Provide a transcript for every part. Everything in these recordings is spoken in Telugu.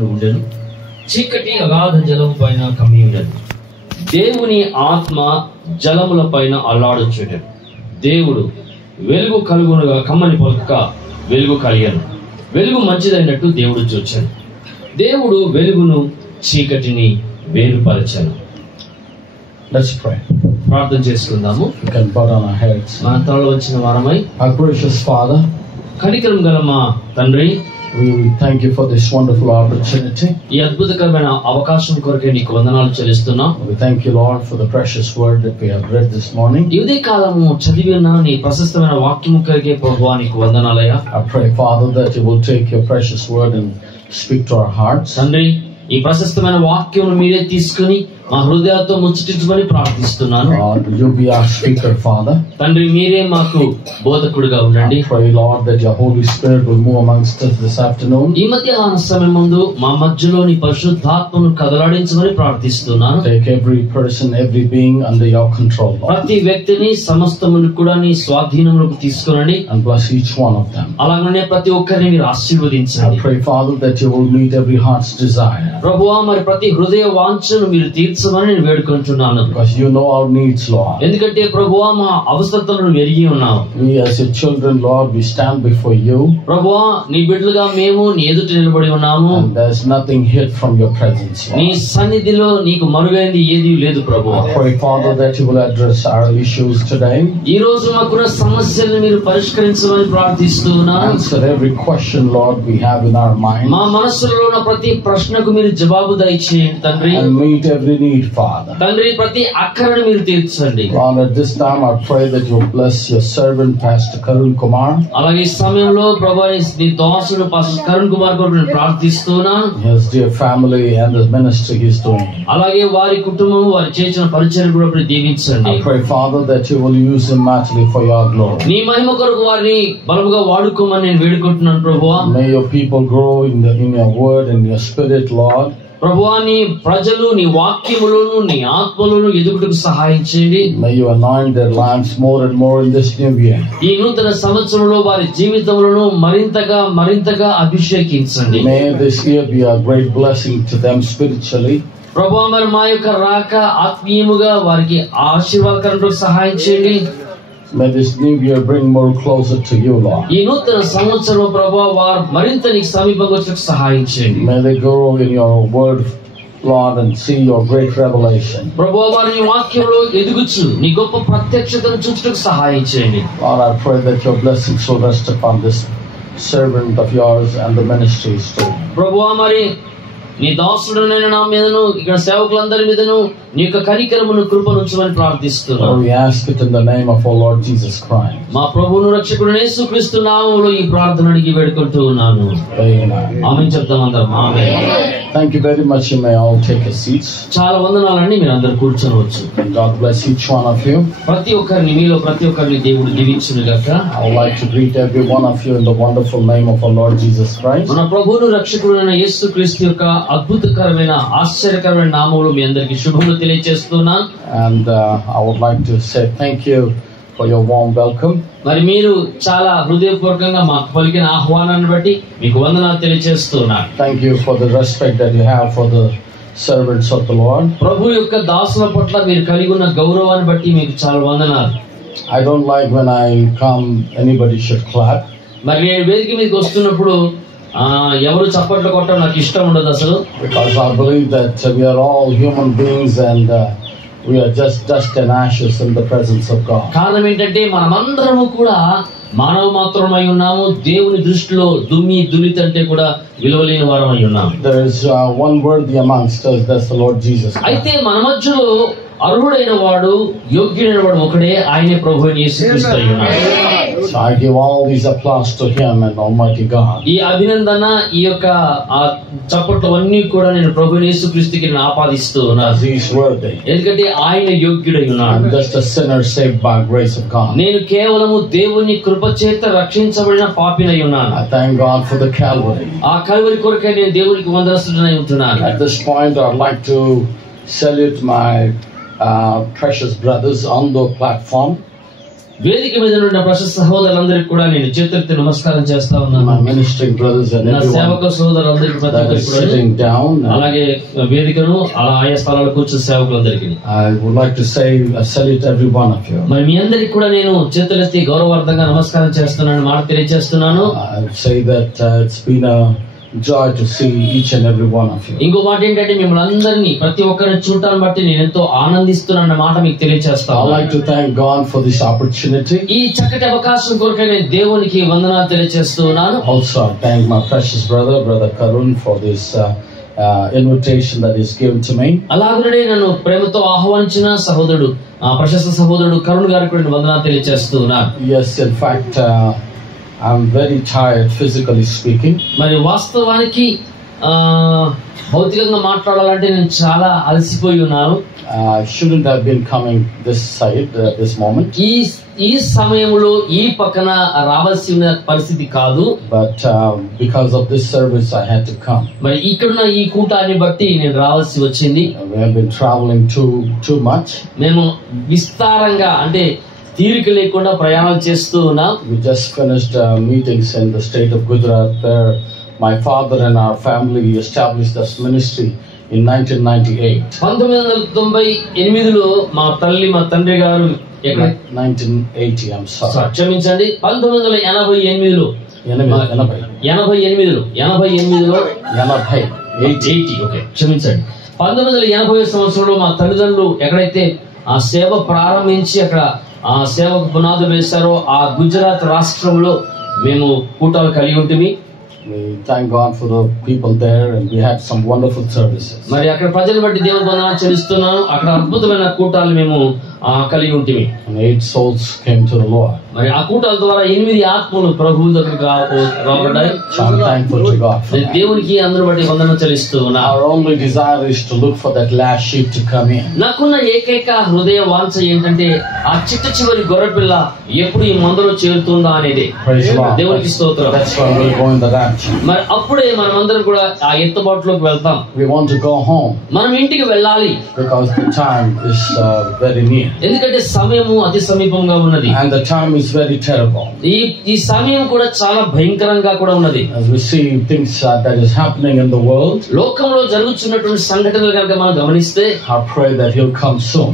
నుండి ఉండెను. చీకటి అగాధ జలము పైన కమ్మి ఉండెను. దేవుని ఆత్మ జలముల పైన అల్లాడుచుండెను. దేవుడు వెలుగు కలుగునుగా కమ్మని పలుక వెలుగు కలిగెను. వెలుగు మంచిదైనట్టు దేవుడు చూచాను. దేవుడు వెలుగును చీకటిని వేరుపరచెను. Let's pray. ప్రార్థన చేసుకుందాము. We can bow down our heads. మన తలలో వచ్చిన వారమై, Our gracious Father, కనికరం గల మా తండ్రి, we thank you for this wonderful opportunity. ఈ అద్భుతకరమైన అవకాశం కొరకే నీకు వందనాలు చెల్లిస్తున్నాం. We thank you, Lord, for the precious word that we have read this morning. ఈ ఉదయ కాలము చదివిన నీ ప్రశస్తమైన వాక్యము కొరకే ప్రభువా నీకు వందనాలయ్యా. I pray, Father, that you will take your precious word and speak to our hearts. తండ్రి, ఈ ప్రశస్తమైన వాక్యమును మీరే తీసుకుని మా హృదయాలతో ముచ్చటించమని ప్రార్థిస్తున్నాను. Lord, you be our speaker, Father. తండ్రి, మీరే మాకు బోధకుడుగా ఉండండి. I pray, Lord, that your Holy Spirit will move amongst us this afternoon. ఈ మధ్యాహ్న సమయం ముందు మా మధ్యలోని పరిశుద్ధాత్మను కదలాడించమని ప్రార్థిస్తున్నాను. Take every person, every being under your control, Lord, ప్రతి వ్యక్తిని సమస్తమును కూడా నీ స్వాధీనంలోకి తీసుకురండి. and bless each one of them. అలాగనే ప్రతి ఒక్కరిని మీరు I ఆశీర్వదించండి. pray, Father, that you will meet every heart's desire, ప్రభువా, మరి ప్రతి హృదయ వాంఛను మీరు తీర్చమని నేను వేడుకుంటున్నాను. because you know our needs, Lord. ఎందుకంటే ప్రభువా, మా అవసరతలను ఎరిగి ఉన్నావు. We as your children, Lord, we stand before you, ప్రభువా, నీ బిడ్డలుగా మేము నీ ఎదుట నిలబడి ఉన్నాము. and there's nothing hid from your presence, నీ Lord. సన్నిధిలో నీకు మరుగైంది ఏది లేదు ప్రభువా. I pray, Father, that you will address our issues today, ఈ రోజు మాకున్న సమస్యలను మీరు పరిష్కరించమని ప్రార్థిస్తూ ఉన్నాను. answer every question, Lord, we have in our mind, మా మనస్సులో ఉన్న ప్రతి ప్రశ్నకు మీరు జవాబు దయచేయండి తండ్రి. and meet every need, Father. తండ్రి, ప్రతి అక్కరను మీరు తీర్చండి. Lord, at this time I pray that you bless your servant, Pastor Karun Kumar, అలాగే ఈ సమయంలో ప్రభు నీ దాసుడు పాస్టర్ కరుణ్ కుమార్ కొరకు నేను ప్రార్థిస్తున్నాను. his dear family, and the ministry he's doing. అలాగే వారి కుటుంబం, వారి చేసిన పరిచయం కూడా మీరు దీవించండి. I pray, Father, that you will use him mightily for your glory. నీ మహిమ కొరకు వారిని బలముగా వాడుకోమని నేను వేడుకుంటున్నాను ప్రభువా. May your people grow in your word and your spirit, Lord. ప్రభువా, నీ ప్రజలు నీ వాక్యములను నీ ఆత్మలను ఎదుగుటకు సహాయం చేయండి. May you anoint their lives more and more in this new year. ఈ నూతన సంవత్సరంలో వారి జీవితములను మరింతగా అభిషేకించండి. May this year be a great blessing to them spiritually. ప్రభువా, మరి మా యొక్క రాక ఆత్మీయముగా వారికి ఆశీర్వాదకరంగా సహాయం చేయండి. May this new year bring more closer to you, Lord. ఈ నూతన సంవత్సరంలో ప్రభువా, వారు మరింత నీకు సమీపంగా వచ్చేందుకు సహాయం చేయండి. May they grow in your word, Lord, and see your great revelation. ప్రభువా, వారి నీ వాక్యంలో ఎదుగుచు నీ గొప్ప ప్రత్యక్షతను చూచుటకు సహాయం చేయండి. Lord, I pray that your blessings will rest upon this servant of yours and the ministries too. ప్రభువా, మరి నీ దాసుడునైన నా మీదను ఇక్కడ సేవకులందరి మీదను నీ యొక్క కనికరమును కృపను ఉంచమని ప్రార్థిస్తున్నాను. Lord, we ask it in the name of our Lord Jesus Christ. మా ప్రభువును రక్షకుడు యేసుక్రీస్తు నామములో ఈ ప్రార్థన అడిగి వేడుకుంటూ ఉన్నాను. Amen. ఆమేన్ చెప్తాం అందరం. ఆమేన్. Thank you very much. You may all take your seats. చాలా వందనాలండి. మీరు అందరూ కూర్చోవచ్చు. God bless each one of you. ప్రతి ఒక్కరిని మీలో ప్రతి ఒక్కరిని దేవుడు దీవించును గాక. I would like to greet every one of you in the wonderful name of our Lord Jesus Christ. మన ప్రభువును రక్షకుడైన యేసుక్రీస్తు యొక్క అద్భుతకరమైన ఆశ్చర్యకరమైన నామములో మీ అందరికీ శుభములు తెలియజేస్తున్నాను. And I would like to say thank you for your warm welcome. మరి మీరు చాలా హృదయపూర్వకంగా మాకు పలికిన ఆహ్వానాన్ని బట్టి మీకు వందనాలు తెలియజేస్తున్నాను. Thank you for the respect that you have for the servants of the Lord. ప్రభు యొక్క దాసుల పట్ల మీరు కలిగి ఉన్న గౌరవాన్ని బట్టి మీకు చాలా వందనాలు. I don't like when I come anybody should clap. మరి నేను వేదిక మీదకి వస్తున్నప్పుడు ఎవరు చప్పట్లు కొట్టడం నాకు ఇష్టం ఉండదు అసలు. Because I believe that we are all human beings and we are just dust and ashes in the presence of God. కారణం ఏంటంటే మనమందరము కూడా మానవ మాత్రమై ఉన్నాము. దేవుని దృష్టిలో దుమ్మి దులితంటే కూడా విలువలేని వారమై ఉన్నాము. There is one worthy amongst us, that's the Lord Jesus Christ. అయితే మన మధ్యలో అర్హుడైన వాడు యోగ్యుడైన వాడు ఒకడే, ఆయనే ప్రభువైన యేసుక్రీస్తు అయి ఉన్నాడు. So I give all these applause to him and Almighty God. ఈ అభినందన ఈ యొక్క చప్పట్లు అన్నీ కూడా నేను ప్రభువైన యేసుక్రీస్తుకి నేను ఆపాదిస్తూ ఉన్నాను. He is worthy. ఎందుకంటే ఆయన యోగ్యుడై ఉన్నాడు. I'm just a sinner saved by grace of God. నేను కేవలము దేవుని కృప చేత రక్షించబడిన పాపినై ఉన్నాను. I thank God for the Calvary. ఆ కల్వరి కొరకే నేను దేవునికి వందనస్తుడనై ఉంటున్నాను. At this point I'd like to salute my precious brothers on the platform. వేదిక మీద ఉన్న ప్రశస్త సహోదరులందరికీ కూడా నేను చేతులెత్తి నమస్కారం చేస్తా ఉన్నాను. My ministering brothers and నా everyone సేవక సోదరులందరికీ ప్రతి that is ఒక్కరికి sitting down. అలాగే వేదికను అలా ఆయా స్థలాల్లో కూర్చున్న సేవకులందరికీ I would like to say I salute every one of you. మరి మీ అందరికి కూడా నేను చేతులెత్తి గౌరవార్థంగా నమస్కారం చేస్తున్నాను, మాట తెలియజేస్తున్నాను. I would say that it's been a joy to see each and every one of you. ఇంకో మాట ఏంటంటే మిమ్మల్ని అందరినీ ప్రతి ఒక్కరిని చూడటాన్ని బట్టి నేను ఎంతో ఆనందిస్తున్నాను మాట మీకు I తెలియజేస్తాను. would like to thank God for this opportunity. ఈ చక్కటి అవకాశం కొరకై నేను దేవునికి వందనాలు తెలియజేస్తున్నాను. Also, I thank my precious brother Karun, for this invitation that is given to me. అలాగనే నన్ను ప్రేమతో ఆహ్వానించిన సహోదరుడు ప్రశస్త సహోదరుడు కరుణ్ గారికి కూడా నేను వందనాలు తెలియజేస్తున్నాను. Yes, in fact, I'm very tired physically speaking. మరి వాస్తవానికి భౌతికంగా మాట్లాడాలంటే నేను చాలా అలసిపోయి ఉన్నాను. I shouldn't have been coming this side at this moment. ఈ సమయంలో ఈ పక్కన రావాల్సిన పరిస్థితి కాదు. But because of this service, I had to come. మరి ఇక్కడున్న ఈ కూటాన్ని బట్టి నేను రావాల్సి వచ్చింది. We have been traveling too much. మేము విస్తారంగా అంటే తీరిక లేకుండా ప్రయాణాలు చేస్తూ ఉన్నాం. We just finished meetings in the state of Gujarat, where my father and our family established this ministry in 1998. 1998లో మా తల్లి మా తండ్రి గారు 1980, I'm sorry. క్షమించండి 1988లో 80 ఓకే క్షమించండి 1980 సంవత్సరంలో మా తల్లిదండ్రులు ఎక్కడైతే ఆ సేవ ప్రారంభించి అక్కడ ఆ సేవకు పునాదులు వేశారో ఆ గుజరాత్ రాష్ట్రంలో మేము కూటాలు కలిగి ఉంటుంది. We thank God for the people there, and we had some wonderful services. మరి అక్కడ ప్రజలు బట్టి దేవుని వందనాలు చెల్లిస్తున్నాను. అక్కడ అద్భుతమైన కూటాలు మేము కలిగి ఉంటుంది. And 8 souls came to the Lord. మరి ఆ కూటాల ద్వారా 8 ఆత్మలు ప్రభువు దగ్గరికి రాబడ్డాయి. So I'm thankful to God for that. దేవునికి అందరూ బట్టి వందనం చెల్లిస్తున్నా. Our only desire is to look for that last sheep to come in. నాకున్న ఏకైక హృదయ వాంఛ ఏంటంటే ఆ చిట్ట చివరి గొర్రెపిల్ల ఎప్పుడు ఈ మందలో చేరుతుందా అనేది. Praise God. దేవునికి స్తోత్రం. That's why we'll go in the rapture. మరి అప్పుడే మనమందరం కూడా ఆ ఎత్తుబాటులోకి వెళ్తాం. We want to go home మనం ఇంటికి వెళ్ళాలి. because the time is very near. ఎందుకంటే సమయము అతి సమీపంగా ఉన్నది. And the time is very terrible. ఈ సమయం కూడా చాలా భయంకరంగా కూడా ఉన్నది. As we see things that is happening in the world, లోకంలో జరుగుతున్నటువంటి సంఘటనలు కనుక మనం గమనిస్తే I pray that He'll come soon.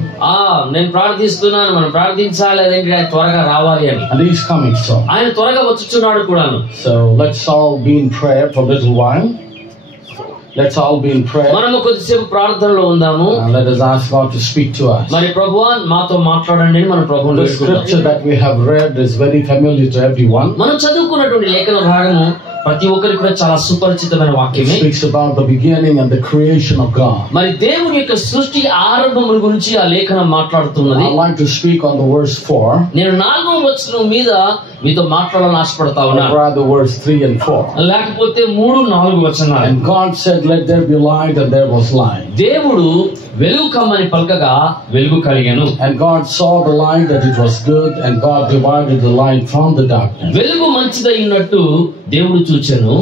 నేను ప్రార్థిస్తున్నాను, మనం ప్రార్థించాలి అదేంటి ఆయన త్వరగా రావాలి అని. And He's coming soon. ఆయన త్వరగా వచ్చుచున్నాడు కూడాను. So let's all be in prayer for a little while. Let's all be in prayer. మనము కొద్దిసేపు ప్రార్థనలో ఉందాము. And let us ask God to speak to us. మరి ప్రభువా మాతో మాట్లాడండి అని మన ప్రభువుని The వేడుకుందాం. scripture that we have read is very familiar to everyone. మనం చదువుకున్నటువంటి లేఖన భాగము ప్రతి ఒక్కరికి కూడా చాలా సుపరిచితమైన It వాక్యమే. speaks about the beginning and the creation of God. మరి దేవుని యొక్క సృష్టి ఆరంభముల గురించి ఆ లేఖనం మాట్లాడుతున్నది. I'd like to speak on the verse 4. నేను 4వ వచనం మీద మీతో మాట్లాడాలని ఆశపడతా Or ఉన్నాను. rather verse 3 and 4. లేకపోతే 3, 4 వచనాలు. And God said, let there be light, and there was light. దేవుడు వెలుగు కమ్మని పలకగా వెలుగు కలిగెను. And God saw the light that it was good, and God divided the light from the darkness. వెలుగు మంచిదైనట్టు దేవుడు చూచెను,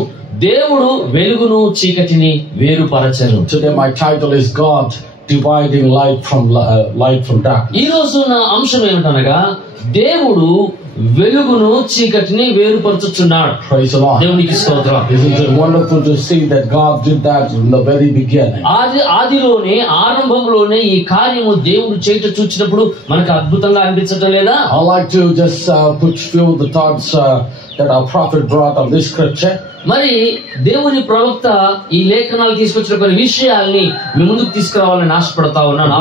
దేవుడు వెలుగును చీకటిని వేరుపరచెను. Today my title is God dividing light from darkness. ఈ రోజు నా అంశం ఏమిటనగా దేవుడు వెలుగును చీకటిని వేరుపరచుచున్నాడు. Praise the Lord. దేవునికి స్తోత్రం. Isn't it wonderful to see that God did that in the very beginning? ఆదిలోనే ఆరంభంలోనే ఈ కార్యము దేవుడు చేయట చూచినప్పుడు మనకు అద్భుతంగా అనిపించటం లేదా? I'd like to just put few of the thoughts that our prophet brought on this scripture. మరి దేవుని ప్రవక్త ఈ లేఖనాలు తీసుకొచ్చిన కొన్ని విషయాల్ని మీ ముందుకు తీసుకురావాలని ఆశపడతా ఉన్నాను.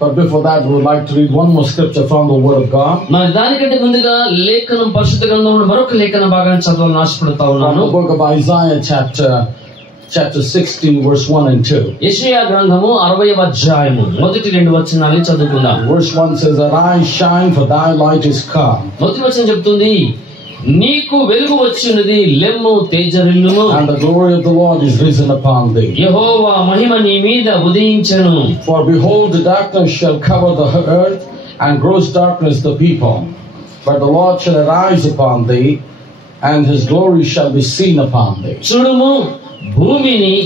But before that, we would like to read one more scripture from the Word of God. మరి దానికంటే ముందుగా లేఖనం పరిశుద్ధ గ్రంథంలో మరొక లేఖన భాగాన్ని చదవాలని ఆశపడతా From ఉన్నాను. the book of Isaiah, chapter 60, verse 1 and 2. యెషయా గ్రంథము 60వ అధ్యాయము మొదటి 2 వచనాలను చదువుకుందాం. Verse 1 says, "Arise, shine, for thy light is come, మొదటి వచనం చెప్తుంది, నీకు వెలుగు వచ్చినది, లెమ్ము తేజరిల్లుము, and the glory of the Lord is risen upon thee. యెహోవా మహిమ నీ మీద ఉదయించెను. For behold, the darkness shall cover the earth, and gross darkness the people. But the Lord shall arise upon thee, and his glory shall be seen upon thee." చూడుము, భూమిని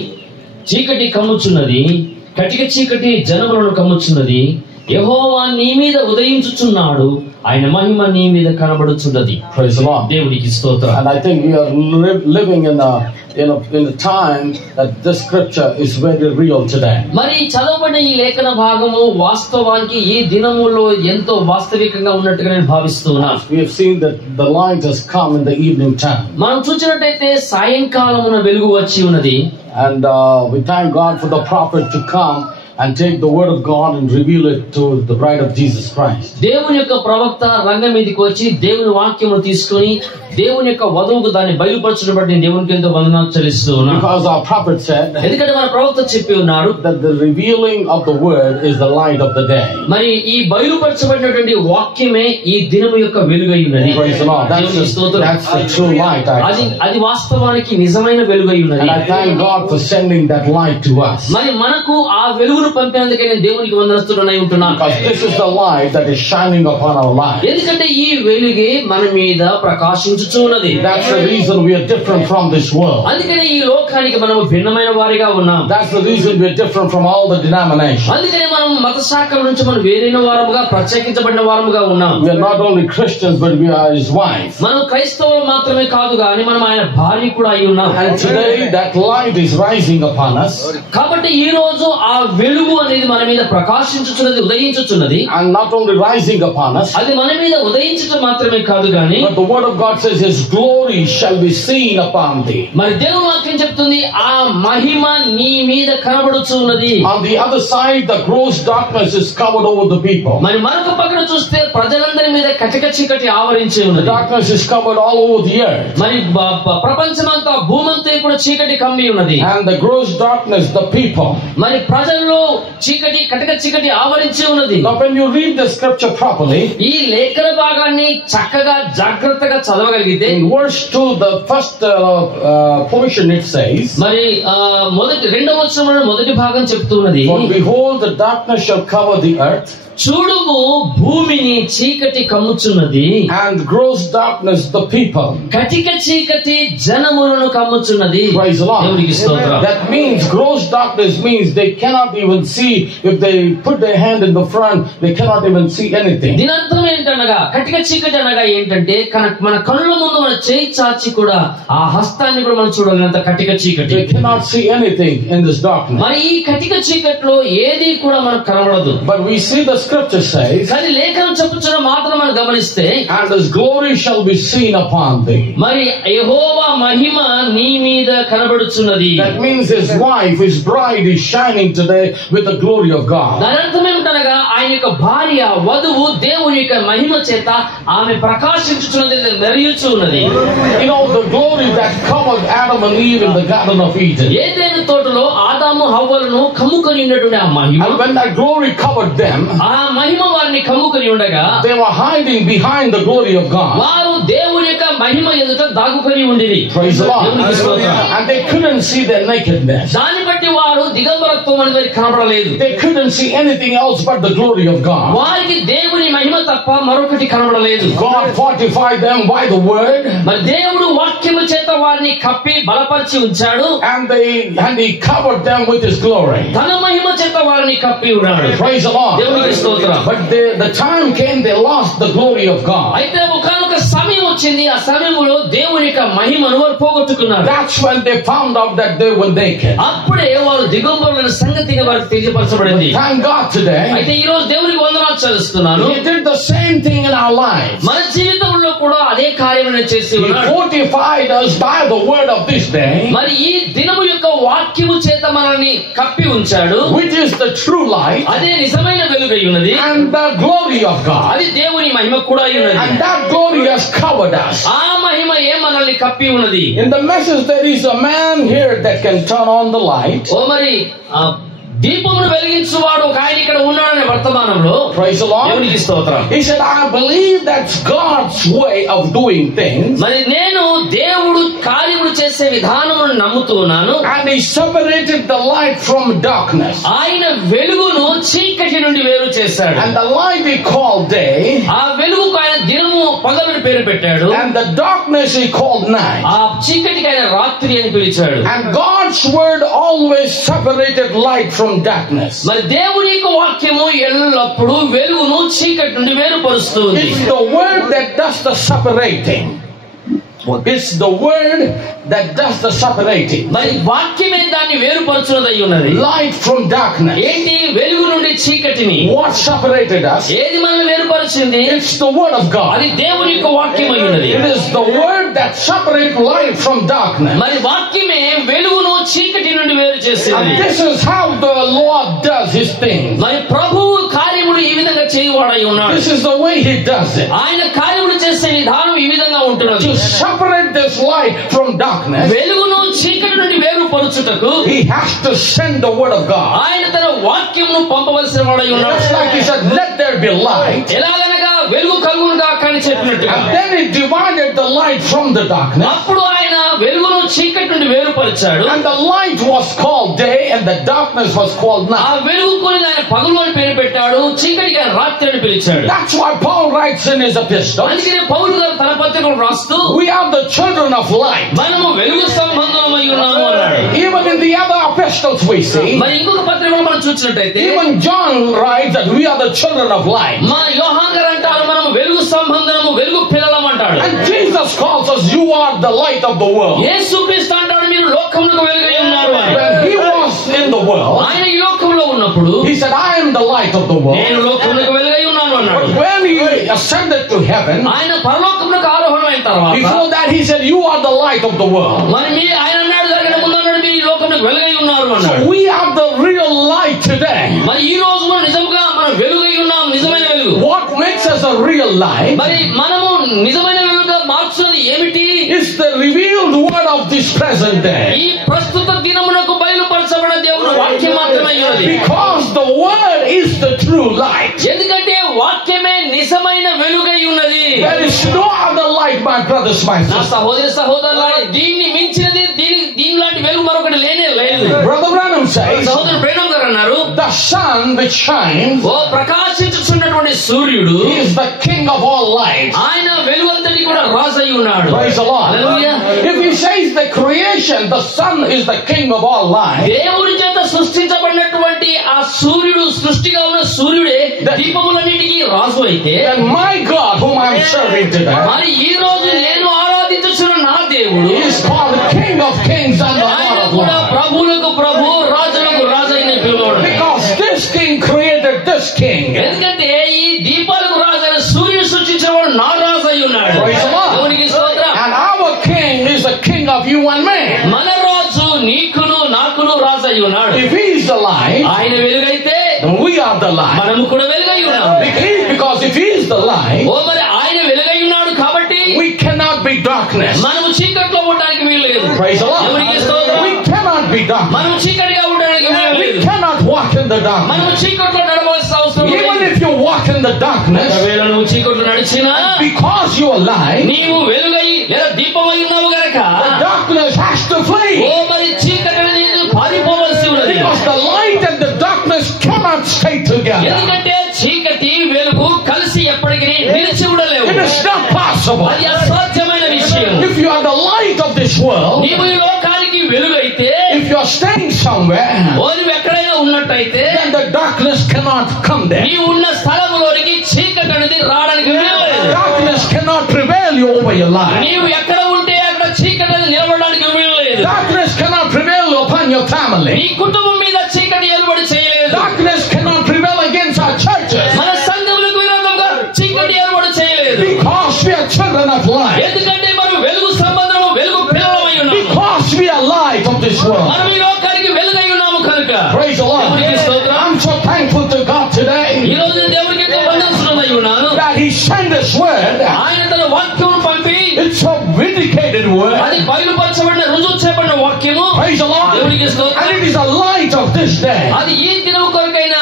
చీకటి కమ్ముచున్నది, కటిక చీకటి జనములను కమ్ముచున్నది, యెహోవా నీ మీద ఉదయించుచున్నాడు, ఆయన మహిమ నీ మీద కనబడుచున్నది. Praise the Lord. దేవునికి స్తోత్రం. And I think we are living in a time that this scripture is very real today. మరి చదవబడిన ఈ లేఖన భాగము వాస్తవానికి ఈ దినములో ఎంతో వాస్తవికంగా ఉన్నట్టుగా నేను భావిస్తున్నాను. We have seen that the light has come in the evening time. మనం చూసినట్టయితే సాయంకాలమున వెలుగు వచ్చి ఉన్నది. And we thank God for the prophet to come and take the word of God and reveal it to the bride of Jesus Christ. దేవుని యొక్క ప్రవక్త రంగం మీదకి వచ్చి దేవుని వాక్యమును తీసుకొని దేవుని యొక్క వధువుకు దాన్ని బయలుపరచడం బట్టి దేవునికి ఎంతో వందనాలు చెల్లిస్తున్నాను. Because our prophet said, ఎందుకంటే మన ప్రవక్త చెప్పి ఉన్నాడు, that the revealing of the word is the light of the day. మరి ఈ బయలుపరచబడినటువంటి వాక్యమే ఈ దినము యొక్క వెలుగై ఉన్నది. Praise the Lord. That's the true light. అది వాస్తవానికి నిజమైన వెలుగై ఉన్నది. And I thank God for sending that light to us. మరి మనకు ఆ వెలుగును పంపినందుకే నేను దేవునికి వందనస్తుడనై ఉంటున్నాను. Because this is the light that is shining upon our lives. ఎందుకంటే ఈ వెలుగే మన మీద ప్రకాశించుచున్నది. That's the reason we are different from this world. అందుకనే ఈ లోకానికి మనము భిన్నమైన వారిగా ఉన్నాం. That's the reason we are different from all the denominations. అందుకనే మనం మత శాఖల నుంచి మనం వేరైన వారముగా ప్రత్యేకించబడిన వారముగా ఉన్నాం. We are not only Christians but we are his wife. మనం క్రైస్తవులు మాత్రమే కాదు గాని మనం ఆయన భార్య కూడా అయి ఉన్నాం. And today that light is rising upon us. కాబట్టి ఈ రోజు ఆ వెలుగు అనేది మన మీద ప్రకాశించుచున్నది, ఉదయించుచున్నది. And not only rising upon us, అది మన మీద ఉదయించడం మాత్రమే కాదు గాని but the word of God says his glory shall be seen upon thee. మరి దేవుని వాక్యం చెప్తుంది ఆ మహిమ నీ మీద కనబడుచున్నది. On the other side the gross darkness is covered over the people. మరి మరొక పక్కన చూస్తే ప్రజలందరి మీద కటిక చీకటి ఆవరించి The ఉన్నది. darkness is covered all over the earth. మరి ప్రపంచమంతా భూమంతా కూడా చీకటి కమ్మి ఉన్నది. And the gross darkness the people. మరి ప్రజల్లో చీకటి కటిక చీకటి ఆవరించి ఉన్నది. Now when you read the scripture properly, ఈ లేఖన భాగాన్ని చక్కగా జాగ్రత్తగా చదవగలిగితే in verse 2 the first portion it says, మరి మొదటి రెండవ వచనంలో మొదటి భాగం చెప్తున్నది, for behold the darkness shall cover the earth, చూడుము భూమిని చీకటి కమ్ముచున్నది, and gross darkness the people. కటిక చీకటి జనములను కమ్ముచున్నది. Praise the Lord. దేవునికి స్తోత్రం. That means gross darkness means they cannot even see. If they put their hand in the front, they cannot even see anything. దీని అర్థం ఏంటనగా కటిక చీకటి అనగా ఏంటంటే మన కళ్ళ ముందు మన చేయి చాచి కూడా ఆ హస్తాన్ని కూడా మనం చూడలేనంత కటిక చీకటి. They cannot see anything in this darkness. మరి ఈ కటిక చీకటిలో ఏది కూడా మనకు కనబడదు. But we see the scripture says, కానీ లేఖనం చెప్పుచున్న మాత్రం మనం గమనిస్తే, and his glory shall be seen upon thee. మరి యెహోవా మహిమ నీ మీద కనబడుచున్నది. That means his wife, his bride is shining today with the glory of God. దాని అర్థం ఏమిటనగా ఆయన యొక్క భార్య వధువు దేవుని యొక్క మహిమ చేత ఆమె ప్రకాశించుచున్నది, మెరియుచు ఉన్నది. You know the glory that covered Adam and Eve in the Garden of Eden. ఏదైనా తోటలో ఆదాము హవ్వలను కమ్ముకొని ఉన్నటువంటి ఆ మహిమ, And when that glory covered them, ఆ మహిమ వారిని కమ్ముకొని ఉండగా they were hiding behind the glory of God. వారు దేవుని యొక్క మహిమ ఎదుట దాగుకొని ఉండిరి. Praise the Lord. దేవునికి స్తోత్రం. And they couldn't see their nakedness. దాన్ని బట్టి వారు దిగంబరత్వం అనేది కనబడలేదు. They couldn't see anything else but the glory of God. వారికి దేవుని మహిమ తప్ప మరొకటి కనబడలేదు. God fortified them by the word. మరి దేవుడు వాక్యము చేత వారిని కప్పి బలపరిచి ఉంచాడు. And he covered them with his glory. తన మహిమ చేత వారిని కప్పి ఉన్నాడు. Praise the Lord. దేవునికి స్తోత్రం. But the time came they lost the glory of God. అయితే ఒకనొక సమయం వచ్చింది, ఆ సమయంలో దేవుని యొక్క మహిమను వారు పోగొట్టుకున్నారు. That's when they found out that they were naked. అప్పుడే వారు దిగంబరులైన సంగతిగా వారికి తెలియపరచబడింది. Thank God today. అయితే ఈ రోజు దేవునికి వందనాలు చెల్లిస్తున్నాను. He did the same thing in our lives. మన జీవితంలో కూడా అదే కార్యమును చేసి He ఉన్నాడు. fortified us by the word of this day, మరి ఈ దినము యొక్క వాక్యము చేత మనల్ని కప్పి ఉంచాడు. which is the true light అదే నిజమైన వెలుగై ఉన్నది. and the glory of God. అది దేవుని మహిమ కూడా అయి ఉన్నది. And that glory has covered us. ఆ మహిమ మనల్ని కప్పి ఉన్నది. In the message there is a man here that can turn on the light. ఓ మరి దీపమును వెలిగించువాడు ఒక ఆయన ఇక్కడ ఉన్నాడనే వర్తమానంలో. Praise the Lord. దేవునికి స్తోత్రం. He said, I believe that's God's way of doing things. మరి నేను దేవుడు కార్యములు చేసే విధానమును నమ్ముతున్నాను. And he separated the light from darkness. ఆయన వెలుగును చీకటి నుండి వేరు చేశాడు. And the light he called day. ఆ వెలుగుకు ఆయన దినము పగలను పేరు పేరు పెట్టాడు. And the darkness he called night. ఆ చీకటికి ఆయన రాత్రి అని పిలిచాడు. And God's word always separated light from darkness. మరి దేవుని యొక్క వాక్యము ఎల్లప్పుడూ వెలుగును చీకటి నుండి వేరుపరుస్తుంది. It's the word that does the separating. It's the word that does the separating. మరి వాక్యమే దాన్ని వేరుపరచునది అయి ఉన్నది. Light from darkness. ఏంటి? వెలుగు నుండి చీకటిని. What separated us? ఏది మనల్ని వేరుపరిచింది? It's the word of God. అది దేవుని యొక్క వాక్యం అయి ఉన్నది. It is the word that separates light from darkness. మరి వాక్యమే వెలుగును చీకటి నుండి వేరు చేస్తుంది. And this is how the Lord does his things. మరి ప్రభువు కార్యములు ఈ విధంగా చేయవాడై ఉన్నాడు. This is the way he does it. ఆయన కార్యములు చేసే విధానం ఈ విధంగా ఉంటున్నది. To separate this light from darkness, వెలుగును చీకటి నుండి వేరుపరచుటకు he has to send the word of God. ఆయన తన వాక్యమును పంపవలసిన వాడై ఉన్నాడు. Just like he said, let there be light. ఎలాగనగా వెలుగు కలుగునుగా అని చెప్పినట్టుగా. And then he divided the light from the darkness. అప్పుడు ఆయన వెలుగును చీకటి నుండి వేరుపరిచాడు. And the light was called day and the darkness was called ఆ night. వెలుగుకు ఆయన పగలు అని పేరు పెట్టాడు, చీకటికి ఆయన రాత్రి అని పిలిచాడు. That's why Paul writes in his epistle, అందుకనే పౌలు గారు తన పత్రికలు రాస్తూ we are the children of light. మనము వెలుగు సంబంధమై ఉన్నాము అన్నాడు. Even in the other epistles we see, మరి ఇంకొక పత్రికలో మనం చూసినట్టయితే even John writes that we are the children of light. మా యోహాను గారు అంటారు మనం వెలుగు సంబంధము, వెలుగు పిల్లలం అంటాడు. And Jesus calls us, you are the light of the world. యేసుక్రీస్తు అంటాడు మీరు లోకమునకు వెలుగై ఉన్నారు అని. When he was in the world, ఆయన ఈ లోకంలో ఉన్నప్పుడు he said, I am the light of the world. నేను లోకమునకు వెలుగై ఉన్నాను అన్నాడు. But when he ascended to heaven, ఆయన పరలోకమునకు ఆరోహణమైన తర్వాత before that he said, you are the light of the world. మరి మీ ఆయన అన్నాడు జరిగిన ముందు అన్నాడు మీరు ఈ లోకమునకు వెలుగై ఉన్నారు అన్నాడు. So we are the real light today. మరి ఈ రోజు మనం నిజంగా మనం వెలుగై ఉన్నాం, నిజమైన వెలుగు. What makes us a real light మరి మనము నిజమైన వెలుగుగా మార్చున్నది ఏమిటి? is the revealed word of this present day. ఈ ప్రస్తుత దినమునకు బయలుపరచబడిన దేవుని వాక్యం మాత్రమే ఉన్నది. Because the word is the true light. ఎందుకంటే వాక్యమే నిజమైన వెలుగై ఉన్నది. There is no other light, my brothers, my నా sisters. సహోదరి సహోదరులారా, దీన్ని మించినది దీని లాంటి వెలుగు మరొకటి లేనే లేదు. Brother Branham says, సహోదరు బ్రహ్మం గారు అన్నారు, the sun which shines, ఓ ప్రకాశించుచున్నటువంటి సూర్యుడు he is the king of all light. ఆయన వెలుగంతటి కూడా రాజు అయి ఉన్నాడు. Praise the Lord. Hallelujah. If he says the creation, the sun is the king of all light, దేవుని చేత సృష్టించబడినటువంటి ఆ సూర్యుడు, సృష్టిగా ఉన్న సూర్యుడే దీపములన్నిటికీ రాజు అయితే, then my God, whom I am serving today, మరి ఈ రోజు నేను ఆరాధించుచున్న నా దేవుడు is called the King of Kings and the ఆయన Lord of కూడా Lords. ప్రభువులకు ప్రభు, రాజులకు రాజు అయిన పిలువడు. Because this king created this king. ఎందుకంటే ఈ దీపాలకు రాజు అయిన సూర్యుడు సృష్టించేవాడు నా రాజు అయి ఉన్నాడు. Praise the Lord. దేవునికి స్తోత్రం. And our king is the king of you and me. మన రాజు నీకును నాకును రాజు అయి ఉన్నాడు. If he is the light, ఆయన వెలుగైతే then we are the light. మనము కూడా వెలుగై ఉన్నాము. Because if he is the light, ఓ మరి ఆయన వెలుగై ఉన్నాడు కాబట్టి we cannot be darkness. మనము చీకట్లో ఉండడానికి వీల్లేదు. Praise the Lord. దేవునికి స్తోత్రం. We cannot be darkness. మనము చీకటిగా ఉండడానికి వీల్లేదు. We cannot walk in the darkness. మనము చీకట్లో నడవలసిన అవసరం Even లేదు. if you walk in the darkness, ఒకవేళ నువ్వు చీకట్లో నడిచినా because you are light, నీవు వెలుగై లేదా దీపమై ఉన్నావు గనక the darkness has to flee. ఓ మరి చీకటి అనేది పారిపోవలసి ఉన్నది. Because the light and the darkness cannot stay together. ఎందుకంటే చీకటి వెలుగు కలిసి ఎప్పటికీ నిలిచి ఉండలేవు. It is not possible. అది అసాధ్యమైన విషయం. If you are the light of this world, నీవు ఈ లోకానికి వెలుగైతే, if you are staying somewhere, ఓ నువ్వు ఎక్కడైనా ఉన్నట్టయితే then the darkness cannot come there. నీవు ఉన్న స్థలములోనికి చీకటి అనేది రావడానికి వీల్లేదు. Darkness cannot prevail you over your life. నీవు ఎక్కడ ఉంటే అక్కడ చీకటి అనేది నిలబడడానికి వీల్లేదు. Darkness cannot prevail upon your family. నీ కుటుంబం మీద చీకటి ఏర్పడి చేయలేదు. Darkness cannot prevail against our churches. మన సంఘములకు విరోధంగా చీకటి ఏర్పడి చేయలేదు. Because we are children of light. ఎందుకంటే మనం వెలుగు సంబంధము, వెలుగు పిల్లలమై ఉన్నాము. Because we are light of this world. మనం ఈ లోకానికి వెలుగై ఉన్నాము కనుక. Praise the Lord. దేవునికి స్తోత్రం. I'm so thankful to God today ఈ రోజు నేను దేవునికి ఎంతో వందనస్తుడనై ఉన్నాను. that He sent His word. ఆయన తన వాక్యమును పంపి, It's a vindicated word. అది బయలుపరచబడిన రుజువు చేయబడిన వాక్యము. Praise the Lord. దేవునికి స్తోత్రం. And it is a light of this day. అది ఈ దినం కొరకైన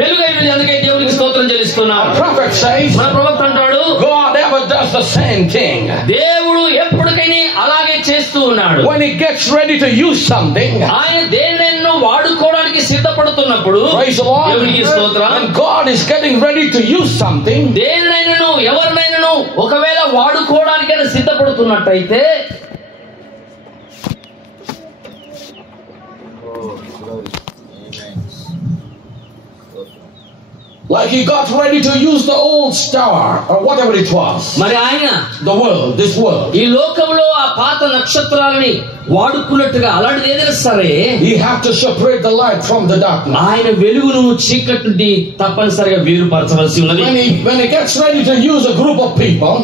వెలుగై ఉంది. అందుకే దేవునికి స్తోత్రం చెల్లిస్తున్నాను. Prophet says మన ప్రవక్త అంటాడు, God ever does the same thing. దేవుడు ఎప్పటికైనా అలాగే చేస్తూ ఉన్నాడు. When He gets ready to use something, ఆయన దేన్నెన్నో వాడుకోవడానికి సిద్ధపడుతున్నప్పుడు praise the Lord, దేవునికి స్తోత్రం. when God is getting ready to use something, దేనినైనాను ఎవరినైనాను ఒకవేళ వాడుకోవడానికైనా సిద్ధపడుతున్నట్టయితే like he got ready to use the old star or whatever it was, మరి ఆయన the world, this world, ఈ లోకంలో ఆ పాత నక్షత్రాలని వాడుకున్నట్టుగా అలాంటిది ఏదైనా సరే he had to separate the light from the darkness. ఆయన వెలుగును చీకటి నుండి తప్పనిసరిగా వేరుపరచవలసి ఉన్నది. When he gets ready to use a group of people,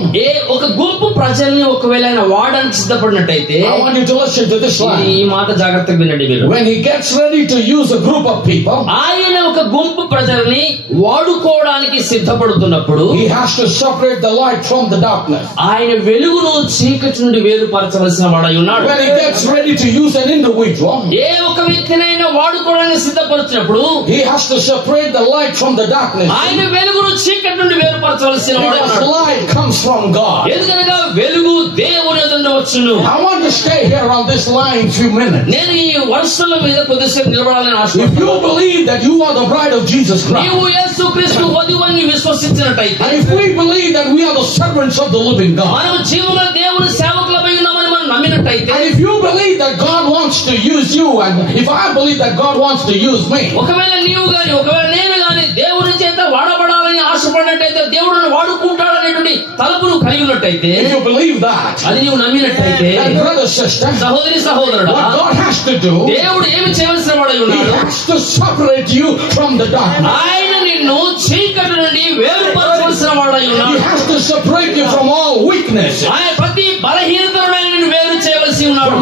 ఒక గుంపు ప్రజల్ని ఒకవేళ ఆయన వాడడానికి సిద్ధపడినట్టయితే I want you to listen to this line. ఈ మాట జాగ్రత్తగా వినండి మీరు. When he gets ready to use a group of people, ఆయన ఒక గుంపు ప్రజల్ని వాడుకోవడానికి సిద్ధపడుతున్నప్పుడు he has to separate the light from the darkness. ఆయన వెలుగును చీకటి నుండి వేరుపరచవలసిన వాడై ఉన్నాడు. When he gets ready to use an individual, ఏ ఒక వ్యక్తినైనా వాడుకోవడానికి సిద్ధపడుతున్నప్పుడు he has to separate the light from the darkness. ఆయన వెలుగును చీకటి నుండి వేరుపరచవలసిన వాడై Because ఉన్నాడు. light comes from God. ఎందుకనగా వెలుగు దేవుని యొద్ద నుండి వచ్చును. I want to stay here on this line a few minutes. నేను ఈ వర్షాల మీద కొద్దిసేపు నిలబడాలని If ఆశపడుతున్నాను. you believe that you are the bride of Jesus నీవు Christ, యేసుక్రీస్తు వధువని విశ్వసించినట్టయితే, and if we believe that we are the servants of the living God, మనం జీవముల దేవుని సేవకులమై ఉన్నామని మనం నమ్మినట్టయితే, and if you believe that God wants to use you, and if I believe that God wants to use me, ఒకవేళ నీవు గాని ఒకవేళ నేను గాని దేవుని చేత వాడబడాలని ఆశపడినట్టయితే, దేవుడిని వాడుకుంటాడనేటువంటి తలపును కలిగి ఉన్నట్టయితే, if you believe that, అది నీవు నమ్మినట్టయితే, then brother, sister, సహోదరి సహోదరుడా, what God has to do, దేవుడు ఏమి చేయవలసిన వాడై He ఉన్నాడు? has to separate you from the darkness. ఆయన నిన్ను చీకటి నుండి వేరుపరచవలసిన వాడై He ఉన్నాడు. has to separate you from all weakness, ఆయన ప్రతి బలహీనతను నిన్ను వేరు చేయవలసి ఉన్నాడు.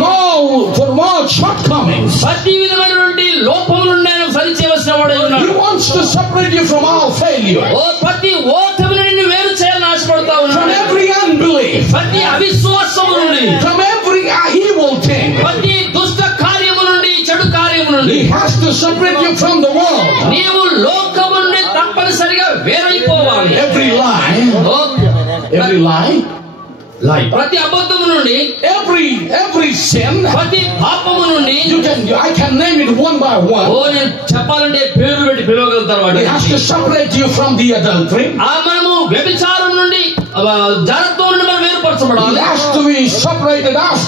from all shortcomings. ప్రతి విధమైనటువంటి లోపముల నుండి ఆయన సరి చేయవలసిన వాడై ఉన్నాడు. He wants to separate you from all failure, ప్రతి ఓటమిని నిన్ను వేరు చేయాలని ఆశపడతా from ఉన్నాడు. every unbelief, ప్రతి అవిశ్వాసము నుండి, from every evil thing. ప్రతి దుష్ట కార్యము నుండి, చెడు కార్యము నుండి He has to separate you from the world. నీవు లోకము నుండి తప్పనిసరిగా వేరైపోవాలి. Every lie, ప్రతి అబద్ధము నుండి, every sin. ప్రతి పాపము నుండి. I can name it one by one. నేను చెప్పాలంటే పేరు పెట్టి పిలవగలుగుతారు వాడు. He has to separate you from the adultery. మనము వ్యభిచారం నుండి, జారత్వం నుండి మనం He వేరుపరచబడాలి. has to be separate us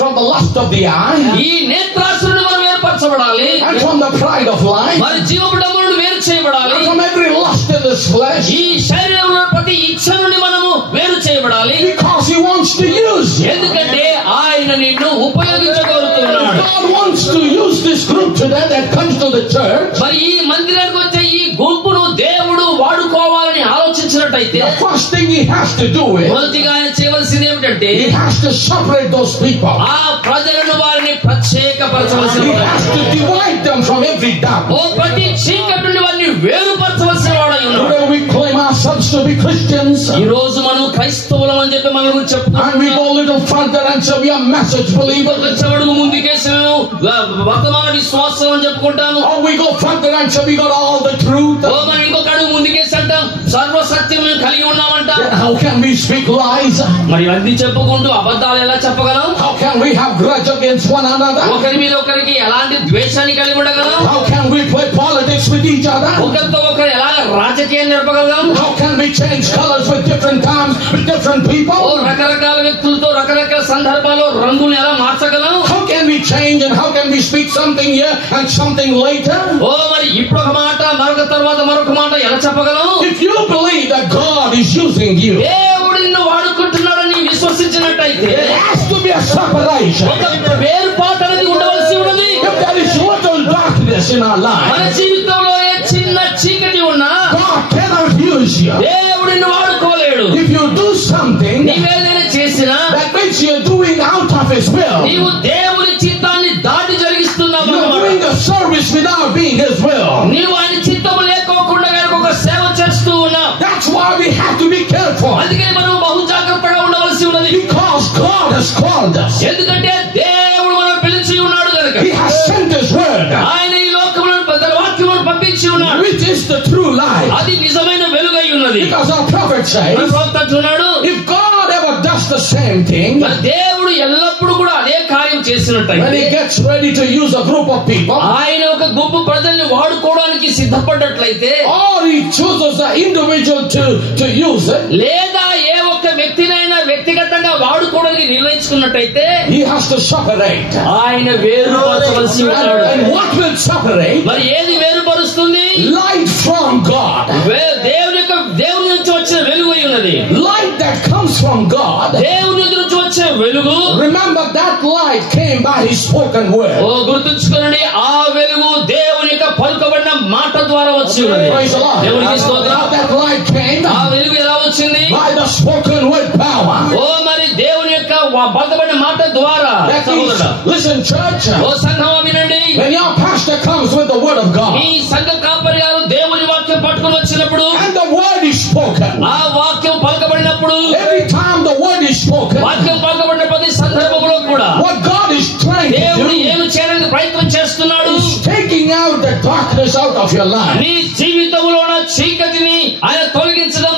from the lust of the eye, ఈ నేత్రాశ నుండి మనం వేరుపరచబడాలి. and from the pride of life, మరి జీవపు డమ్ము నుండి వేరు చేయబడాలి. and from every lust in this flesh, ఈ శరీరంలో ప్రతి ఇచ్చ నుండి మనము వేరు చేయబడాలి. because He wants to use you. ఎందుకంటే ఆయన నిన్ను ఉపయోగించగలుగుతున్నాడు. God wants to use this group today that comes to the church. మరి ఈ మందిరానికి వచ్చే ఈ గుంపును దేవుడు వాడుకోవాలని ఆలోచించినట్టయితే, The first thing He has to do is మొదటిగా ఆయన చేయవలసింది ఏమిటంటే, He has to separate those people. ఆ ప్రజలను వారిని ప్రత్యేకపరచవలసిన He has to divide them from every darkness. ప్రతి చీకటి నుండి వారిని వేరుపరచవలసిన వాడై ఉన్నాడు. Today we claim ourselves to be Christians, ఈ రోజు మనం క్రైస్తవులం అని చెప్పి మనం and we చెప్పుకుంటున్నాం. go a little further and say we are message believers. వచ్చేవాడు ముందుకేసి వర్తమాన విశ్వాసం అని చెప్పుకుంటాము. Or we go further and say we got all the truth. మనం ఇంకొక అడుగు ముందుకేసి అంటాం సర్వసత్యం కలిగి ఉన్నామంటాం. Then how can we speak lies? మరి అన్ని చెప్పుకుంటూ అబద్ధాలు ఎలా చెప్పగలం? How can we have grudge against one another? ఒకరి మీద ఒకరికి ఎలాంటి ద్వేషాన్ని కలిగి ఉండగలం? How can we play politics with each other? ఒకరితో ఒకరు ఎలా రాజకీయం జరపగలం? How can we change colors with different times with different people? రకరకాల వ్యక్తులతో రకరకాల సందర్భాల్లో రంగులు ఎలా మార్చగలం? How can we change and how can we speak something here and something later? మరి ఇప్పుడు ఒక మాట మరొక తర్వాత మరొక మాట ఎలా చెప్పగలం? If you believe that God is using you, దేవుడు నిన్ను వాడుకుంటున్నాడని విశ్వసించినట్టయితే there has to be a separation. ఒక వేరుపాటు అనేది ఉండవలసి ఉన్నది. If there is little darkness in our మన life, జీవితంలో ఏ చిన్న చీకటి ఉన్నా God cannot use you. దేవుడు నిన్ను వాడుకోలేడు. If you do something నీవేదైనా చేసినా that means you're doing out of His will, నీవు దేవుని చిత్తాన్ని దాటి జరిగిస్తున్నావు. you're doing a service without being His will. నీవు ఆయన చిత్తము లేకోకుండా కనుక ఒక సేవ చేస్తూ ఉన్నావు. That's why we have to be careful, అందుకే మనం బహు జాగ్రత్తగా ఉండవలసి ఉన్నది. because God has called us. ఎందుకంటే దేవుడు మనం పిలిచి ఉన్నాడు కనుక. He has sent His word, ఆయన ఈ లోకంలో తన వాక్యమును పంపించి ఉన్నాడు. which is the true light. అది నిజమైన వెలుగై ఉన్నది. Because our prophet మన says, ప్రవక్త అంటున్నాడు, if God ever does the same thing, మరి దేవుడు ఎల్లప్పుడూ కూడా అదే కార్యం చేసినట్టయితే, when he gets ready to use a group of people, ఆయన ఒక గుంపు ప్రజల్ని వాడుకోవడానికి సిద్ధపడ్డట్లయితే, or he chooses an individual to use it, లేదా ఏ ఒక్క వ్యక్తినైనా వ్యక్తిగతంగా వాడుకోవడానికి నిర్ణయించుకున్నట్టయితే, he has to separate. ఆయన వేరుపరచవలసి ఉన్నాడు. And what will separate? మరి ఏది వేరుపరుస్తుంది? Light from God. దేవుని నుంచి వచ్చే వెలుగు అయి ఉన్నది. Light that comes from God. దేవుని నుంచి వచ్చే వెలుగు. Remember that light came by his spoken word. ఓ గుర్తుంచుకోండి, ఆ వెలుగు దేవుని యొక్క పలుకబడిన మాట ద్వారా వచ్చి ఉన్నది. దేవునికి స్తోత్రం. That light came. ఆ వెలుగు ఎలా వచ్చింది? By the spoken word power. ఓ మరి దేవుని యొక్క పలుకబడిన మాట ద్వారా. Listen church. ఓ సంఘమా వినండి. When your pastor comes with the word of God, ఈ సంఘ కాపరి గారు దేవుని వాక్యం పట్టుకొని వచ్చినప్పుడు, and the word is spoken, ఆ వాక్యం పలుకబడినప్పుడు, every time the word is spoken, వాక్యం పలుకబడిన ప్రతి సందర్భంలో కూడా what God is trying to దేవుడు do, ఏమి చేయడానికి ప్రయత్నం చేస్తున్నాడు? is taking out the darkness out of your life. నీ జీవితంలో ఉన్న చీకటిని ఆయన తొలగించడం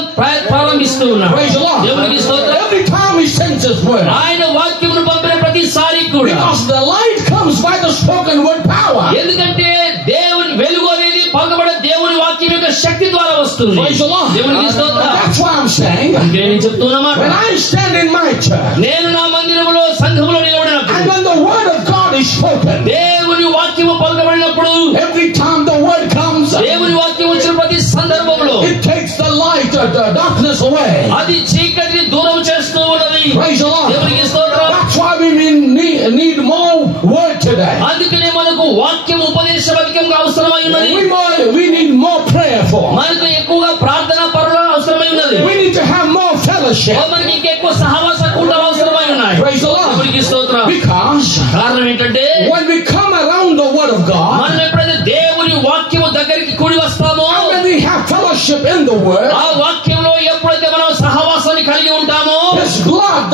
ప్రారంభిస్తూ ఉన్నాడు. Praise the Lord. దేవునికి స్తోత్రం. Every time he sends his word, ఆయన వాక్యమును పంపిన ప్రతిసారి కూడా, because the light comes by the spoken word power. ఎందుకంటే దేవుని వెలుగు అనేది పలుకబడే దేవుని వాక్యం యొక్క శక్తి ద్వారా వస్తుంది. Praise the Lord. దేవునికి స్తోత్రం. That's why I'm saying, నేను చెప్తున్నా, when I stand in my church, నేను నా మందిరములో సంఘములో నిలబడినప్పుడు, and when the word of God is spoken, దేవుని వాక్యము పలుకబడినప్పుడు, every time the word comes, దేవుని వాక్యం వచ్చిన ప్రతి సందర్భంలో it takes the light, the darkness away. అది చీకటిని దూరం చేస్తూ ఉన్నది. Praise the Lord. దేవునికి స్తోత్రం. That's why we need more word today. అందుకనే మనకు వాక్యం ఉపదేశం అధికంగా అవసరమై ఉన్నది. We need more prayer for. మనకు ఎక్కువగా ప్రార్థన పరులు అవసరమై ఉన్నది. We need to have more fellowship. మనకి ఇంకెక్కువ సహవాస కూటం అవసరమై ఉన్నాయి. Praise the Lord. దేవునికి స్తోత్రం. Because కారణం ఏంటంటే, when we come around the word of God, మనం ఎప్పుడైతే దేవుని వాక్యము దగ్గరికి కూడి వస్తామో, when we have fellowship in the word, ఆ వాక్యంలో ఎప్పుడైతే మనం సహవాసాన్ని కలిగి ఉంటామో, his blood,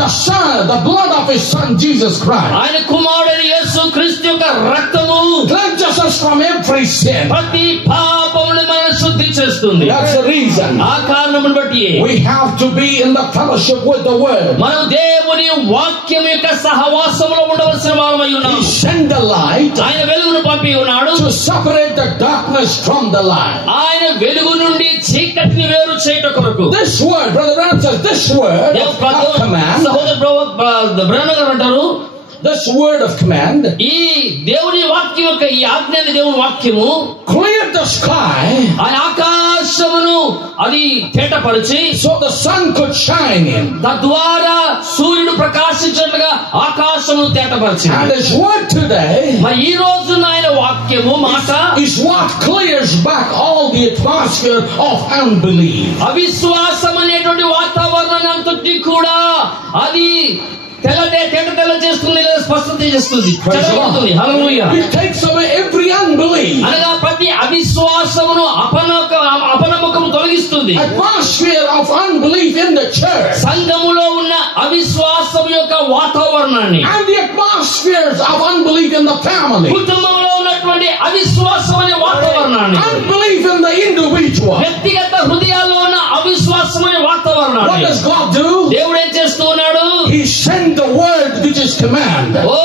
the blood of his son Jesus Christ, ఆయన కుమారుడైన యేసు క్రీస్తు యొక్క రక్తము cleanses us from every sin. ప్రతి పాపమును మనల్ని శుద్ధి చేస్తుంది. That's the reason. ఆ కారణమును బట్టి We have to be in the fellowship with the word. మనం దేవుని వాక్యం యొక్క సహవాసములో ఉండవలసిన వారమై ఉన్నాం. He sent the light ఆయన వెలుగును పంపి ఉన్నాడు to separate the darkness from the light. ఆయన వెలుగు నుండి చీకటిని వేరు చేయుట కొరకు. This word, Brother Branham says, this word of command, సహోదరు బ్రహ్మ గారు అంటారు, this word of command, ఈ దేవుని వాక్యం యొక్క ఈ ఆజ్ఞ దేవుని వాక్యము cleared the sky, ఆయన ఆకాశమును అది తేటపరిచి, so the sun could shine in. తద్వారా సూర్యుడు ప్రకాశించినట్లుగా ఆకాశమును తేటపరిచింది. And his word today మరి ఈ రోజు ఆయన వాక్యము మాట is what clears back all the atmosphere of unbelief. అవిశ్వాసం అనేటువంటి వాతావరణాన్ని అంతటి కూడా అది తెల్ల చేస్తుంది, లేదా స్పష్టత చేస్తుంది, చెడగొడుతుంది. హల్లెలూయా. It takes away every unbelief. అనగా ప్రతి అవిశ్వాసమును అపనమ్మకము తొలగిస్తుంది. Atmosphere of unbelief in the church. సంఘములో ఉన్న అవిశ్వాసం యొక్క వాతావరణాన్ని, And the atmospheres of unbelief in the family. కుటుంబంలో ఉన్నటువంటి అవిశ్వాసం అనే వాతావరణాన్ని, Unbelief in the individual. వ్యక్తిగత హృదయాల్లో ఉన్న అవిశ్వాసం అనే What వాతావరణాన్ని does God do? దేవుడు ఏం చేస్తూ ఉన్నాడు? He sent the word which is command. ఓ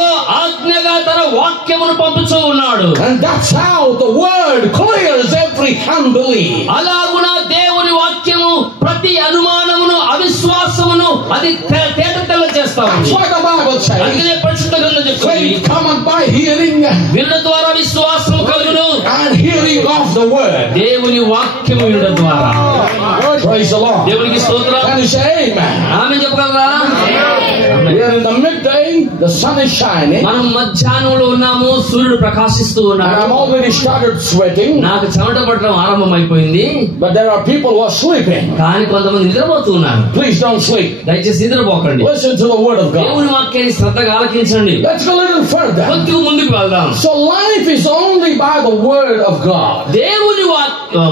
ఆజ్ఞగా తన వాక్యమును పంపుతూ ఉన్నాడు. And that's how the word clears every unbelief. అలాగున దేవుని వాక్యము ప్రతి అనుమానమును అవిశ్వాసమును అది తేటతెల్ల చేస్తా ఉంది. That's why the Bible says, అందుకే పరిశుద్ధ గ్రంథం చెప్తుంది, faith cometh by hearing, వినడం ద్వారా విశ్వాసము కలుగును, and hearing of the word. దేవుని వాక్యము వినడం ద్వారా. Praise the Lord. దేవునికి స్తోత్రం. Can you say amen? ఆమె చెప్పగలరా? We are in the midday, the sun is shining, మనం మధ్యాహ్నంలో ఉన్నాము, సూర్యుడు ప్రకాశిస్తూ and ఉన్నాడు. I'm already started sweating, నాకు చెమట పట్టడం ఆరంభమైపోయింది. but there are people who are sleeping. కానీ కొంతమంది నిద్రపోతూ ఉన్నారు. Please don't sleep. దయచేసి నిద్రపోకండి. Listen to the word of God. దేవుని వాక్యాన్ని శ్రద్ధగా ఆలకించండి. Let's go a little further. కొద్దిగా ముందుకు వెళ్దాం. So life is only by the word of God. దేవుని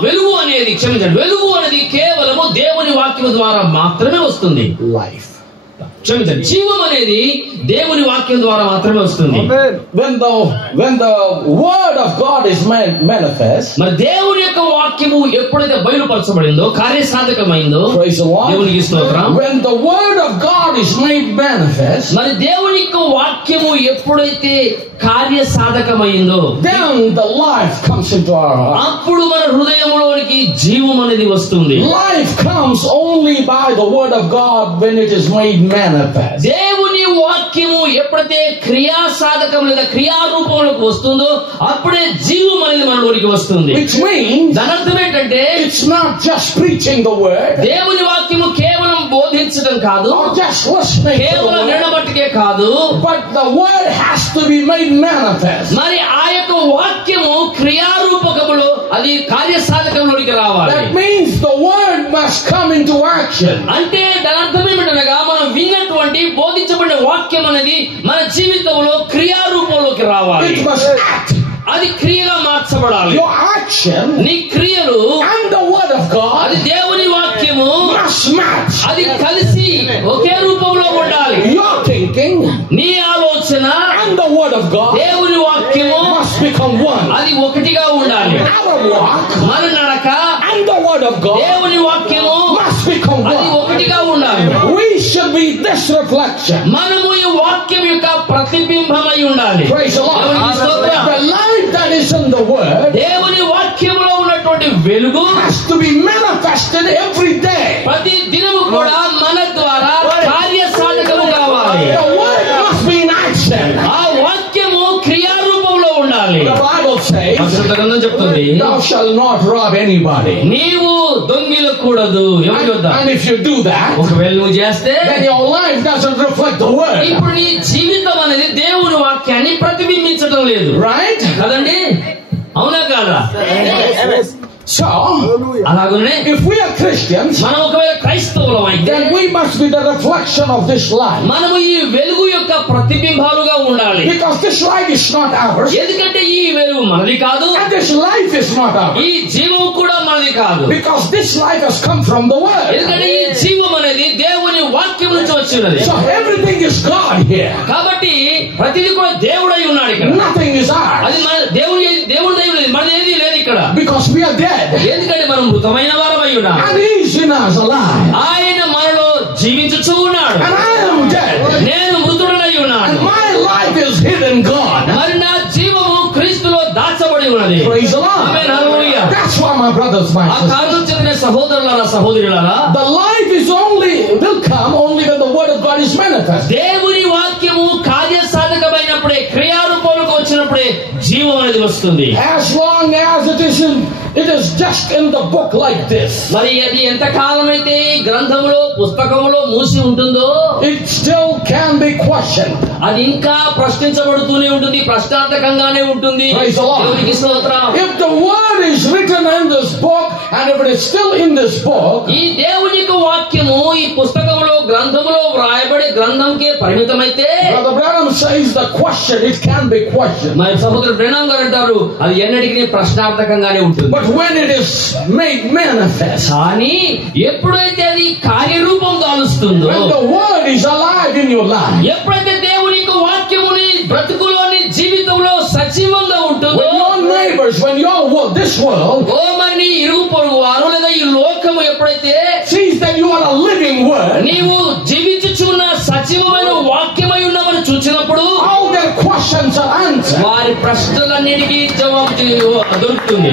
వెలుగు అనేది, క్షమించండి, వెలుగు అనేది కేవలము దేవుని వాక్యం ద్వారా మాత్రమే వస్తుంది. Life. క్షమించండి, జీవం అనేది దేవుని వాక్యం ద్వారా మాత్రమే వస్తుంది. When the word of God is manifest, మరి దేవుని యొక్క వాక్యము ఎప్పుడైతే బయలుపరచబడిందో, కార్యసాధకమైందో, దేవునికి స్తోత్రం. When the word of God is made manifest, మరి దేవుని యొక్క వాక్యము ఎప్పుడైతే కార్యసాధకమైందో, then the life comes into our heart. అప్పుడు మన హృదయంలోనికి జీవం అనేది వస్తుంది. Life comes only by the word of God when it is made manifest. దేవుని వాక్యము ఎప్పుడైతే క్రియాసాధకం లేదా క్రియారూపంలోకి వస్తుందో అప్పుడే జీవం అనేది మనలోనికి వస్తుంది. Which means దాని అర్థం ఏంటంటే it's not just preaching the word, దేవుని వాక్యము కేవలం బోధించడం కాదు, or just listening to the కేవలం word, వినబట్టుకే కాదు, but the word has to be made manifest. మరి ఆ యొక్క వాక్యము క్రియారూపకములో అది కార్యసాధకంలోనికి రావాలి. That means the word must come into action. అంటే దాని అర్థం ఏమిటనగా మనం విన్నటువంటి బోధించబడిన వాక్యం అనేది మన జీవితంలో క్రియారూపంలోకి రావాలి. It must act. అది క్రియగా మార్చబడాలి. Your action నీ క్రియలు and the word of God అది దేవుని వాక్యము must match. అది కలిసి ఒకే రూపంలో ఉండాలి. Your thinking నీ ఆలోచన and the word of God దేవుని వాక్యము must become one. అది ఒకటిగా ఉండాలి. Our walk మన నడక and the word of God దేవుని వాక్యము must become అది one. ఒకటిగా ఉండాలి. We should be this reflection. మనము ఈ వాక్యం యొక్క ప్రతిబింబమై ఉండాలి. Praise the Lord. దేవునికి స్తోత్రం. The light that is in the word దేవుని వాక్యములో ఉన్నటువంటి వెలుగు has to be manifested every day. ప్రతి దినము కూడా మన ద్వారా కార్యసాధకము కావాలి. The word must be in action. ఆ వాక్యము క్రియారూపంలో ఉండాలి. The Bible says, పరిశుద్ధ గ్రంథం చెప్తుంది, thou shalt not rob anybody. నీవు దొంగిలకూడదు. ఎవరి వద్ద? And if you do that, ఒకవేళ నువ్వు చేస్తే then your life doesn't reflect the word. ఇప్పుడు నీ జీవితం అనేది దేవుని వాక్యాన్ని ప్రతిబింబించడం లేదు. Right? కదండి, అవునా కాదా? So, అలాగనే if we are Christians, మనం ఒకవేళ క్రైస్తవులం అయితే then we must be the reflection of this light. మనము ఈ వెలుగు యొక్క ప్రతిబింబాలుగా ఉండాలి. Because this light is not ours. ఎందుకంటే ఈ వెలుగు మనది కాదు, And this life is not ours. ఈ జీవం కూడా మనది కాదు. Because this life has come from the word. ఎందుకంటే ఈ జీవం అనేది దేవుని వాక్యం నుంచి వచ్చినది. So everything is God here. కాబట్టి ప్రతిదీ కూడా దేవుడై ఉన్నాడు ఇక్కడ. Nothing is ours. అది మన దేవుడి దేవుడి మనది ఏది లేదు ఇక్కడ. Because we are dead. ఎందుకంటే మనం మృతమైన వారమై ఉన్నాం. And He is in us alive. ఆయన మనలో జీవించుచూ ఉన్నాడు. And I am dead. నేను మృతుడనై ఉన్నాను. And my life is hidden God. మరి నా జీవము క్రీస్తులో దాచబడి ఉన్నది. Praise the Lord. Amen, hallelujah. That's why my brothers, my ఆ sisters, కారణం చెందిన సహోదరులారా సహోదరులారా, the life is will come only when the word of God is manifest. దేవుని వాక్యము కార్యసాధకమైనప్పుడే, క్రియారూపంలోకి వచ్చినప్పుడే జీవం అనేది వస్తుంది. As long as it is just in the book like this, మరి అది ఎంత కాలమైతే గ్రంథములో పుస్తకములో మూసి ఉంటుందో it still can be questioned. అది ఇంకా ప్రశ్నించబడుతూనే ఉంటుంది, ప్రశ్నార్థకంగానే ఉంటుంది. Praise the Lord. దేవునికి స్తోత్రం. If the word is written in this book and if it is still in this book, ఈ దేవుని యొక్క వాక్యము ఈ పుస్తకములో గ్రంథములో వ్రాయబడే గ్రంథంకే పరిమితమైతే, Brother Branham says the question, it can be questioned. మరి సహోదరుడు బ్రహ్నాం గారు అంటారు అది ఎన్నటికీ ప్రశ్నార్థకంగానే ఉంటుంది. But when it is made manifest, కానీ ఎప్పుడైతే అది కార్యరూపం దాలుస్తుందో, when the word is alive in your life, ఎప్పుడైతే దేవుని యొక్క వాక్యముని బ్రతుకులోని జీవితంలో సజీవంగా ఉంటుందో, when your neighbors, when your world, this world, ఓ మరి నీ ఇరుగు పొరుగు వారు లేదా ఈ లోకము ఎప్పుడైతే sees that you are a living word, నీవు జీవించుచున్న సజీవమైన వాక్యమై ఉన్నామని చూసినప్పుడు all their questions are answered. వారి ప్రశ్నలన్నిటికీ జవాబు దొరుకుతుంది.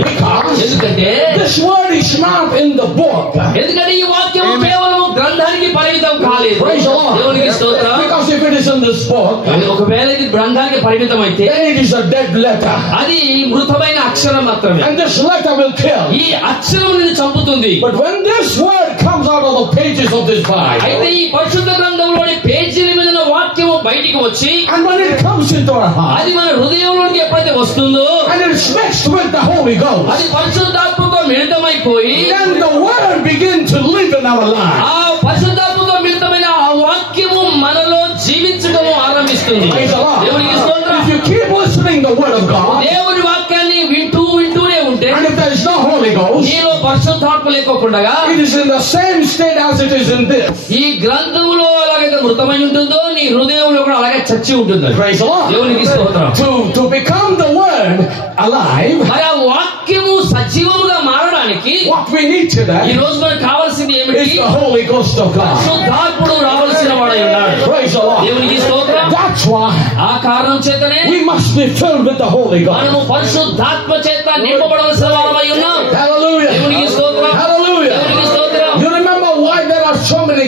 ఎందుకంటే This word is not in the book. ఎందుకంటే ఈ వాక్యం కేవలం గ్రంథానికి పరిమితం కాలేదు. Praise the Lord. దేవునికి స్తోత్రం. Because if it is in this book, ఒకవేళ ఇది గ్రంథానికి పరిమితం అయితే then it is a dead letter. అది మృతమైన అక్షరం మాత్రమే. And this letter will kill. ఈ అక్షరం నిన్ను చంపుతుంది. But when this word comes out of the pages of this అయితే Bible, ఈ పరిశుద్ధ గ్రంథంలోని పేజీల మీద ఉన్న వాక్యము బయటికి వచ్చి and when it comes into our heart, అది మన హృదయంలోకి ఎప్పుడైతే వస్తుందో, and it is mixed with the Holy Ghost, అది పరిశుద్ధాత్మతో మిళితమైపోయి then the word begins to live in our lives. ఆ పరిశుద్ధాత్మతో మిళితమైన ఆ వాక్యము మనలో జీవించడం ఆరంభిస్తుంది. Praise the Lord. దేవునికి స్తోత్రం. If you keep listening the word of God, దేవుని వాక్యాన్ని వింటూనే ఉంటే, and if there is no Holy Ghost, నీలో పరిశుద్ధాత్మ పరిశుద్ధాత్మ లేకోకుండా it is in the same state as it is in this. ఈ గ్రంథములో ఎలాగైతే మృతమై ఉంటుందో నీ హృదయంలో కూడా అలాగే చచ్చి ఉంటుంది. Praise the Lord. దేవునికి స్తోత్రం. To become the word alive, మరి ఆ వాక్యము సజీవముగా మారడానికి what we need today ఈ రోజు మనకు కావాల్సింది ఏమిటి? is the Holy Ghost of God. పరిశుద్ధాత్ముడు రావాల్సిన వాడై ఉన్నాడు. Praise the Lord. దేవునికి స్తోత్రం. That's why ఆ కారణం చేతనే we must be filled with the Holy God. మనము పరిశుద్ధాత్మ చేత నింపబడవలసిన వారమై ఉన్నాం. Hallelujah. దేవునికి స్తోత్రం. Hallelujah. దేవునికి స్తోత్రం. You remember why there are so many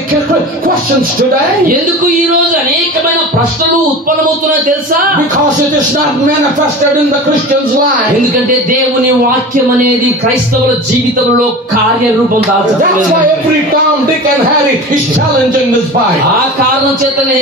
questions today? ఎందుకు ఈ రోజు అనేకమైన ప్రశ్నలు ఉత్పన్నమవుతున్నాయో తెలుసా? Because it is not manifested in the Christian's life. ఎందుకంటే దేవుని వాక్యం అనేది క్రైస్తవుల జీవితంలో కార్యరూపం దాల్చలేదు. That's why every Tom, Dick and Harry is challenging this Bible. ఆ కారణం చేతనే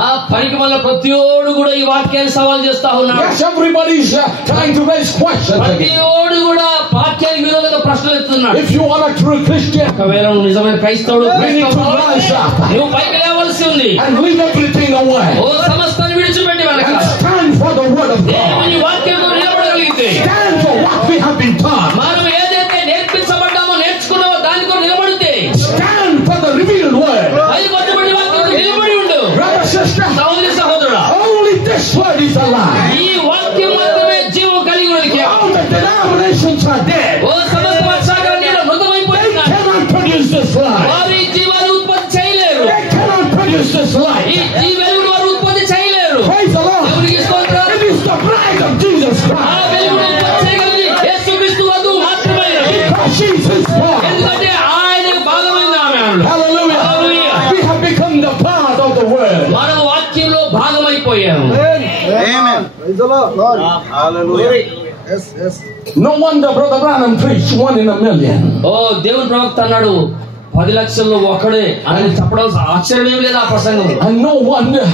ఆ పనికి వల్ల ప్రతిోడు కూడా ఈ వాక్యాన్ని సవాల్ చేస్తా ఉన్నాడు. Yes, everybody is trying to raise questions. ప్రతిోడు కూడా వాక్యానికి విరోధంగా ప్రశ్నలు ఎత్తుతున్నాడు. If you are a true Christian, ఒకవేళ నువ్వు నిజమైన క్రైస్తవుడు, we need to rise up నువ్వు పైకి లేవలసి ఉంది. and leave everything away ఓ సమస్తాన్ని విడిచిపెట్టి వెనక and stand for the word of God. దేవుని వాక్యంలో నిలబడగలిగితే, Stand for what we have been taught. మనం ఏదైతే నేర్పించబడ్డామో నేర్చుకున్నామో దాని కొరకు నిలబడితే, Stand for the revealed word. అది పట్టుబడి వాక్యంతో నిలబడి ఉండు. Brother, sister, సహోదరి సహోదరుడా, only this word is alive. ఈ వాక్యం మాత్రమే జీవం కలిగి ఉన్నది. All the denominations are dead. ఓ సమస్త వర్షాకాలం They మృతమైపోతున్నారు. cannot produce this life. వారు ఈ జీవాన్ని ఉత్పత్తి చేయలేరు. They cannot produce this ఈ life. వెలుగును వారు ఉత్పత్తి చేయలేరు. Praise the Lord. దేవునికి స్తోత్రం. It is the bride of Jesus ఆ Christ. వెలుగును ఉత్పత్తి చేయగలిగి యేసుక్రీస్తు వధువు మాత్రమే. Because she's his bride. ఎందుకంటే ఆయనకు భాగమైన ఆమె. Hallelujah. Hallelujah. We have become the part of the word. మనం వాక్యంలో భాగమైపోయాము. Amen. Praise the Lord. Hallelujah. Yes, yes. No wonder Brother Branham preached 1 in a million. ఓ దేవుని ప్రవక్త అన్నాడు 10 లక్షల్లో ఒకడే అని చెప్పడం ఆశ్చర్యం ఏం లేదు ఆ ప్రసంగం. And no wonder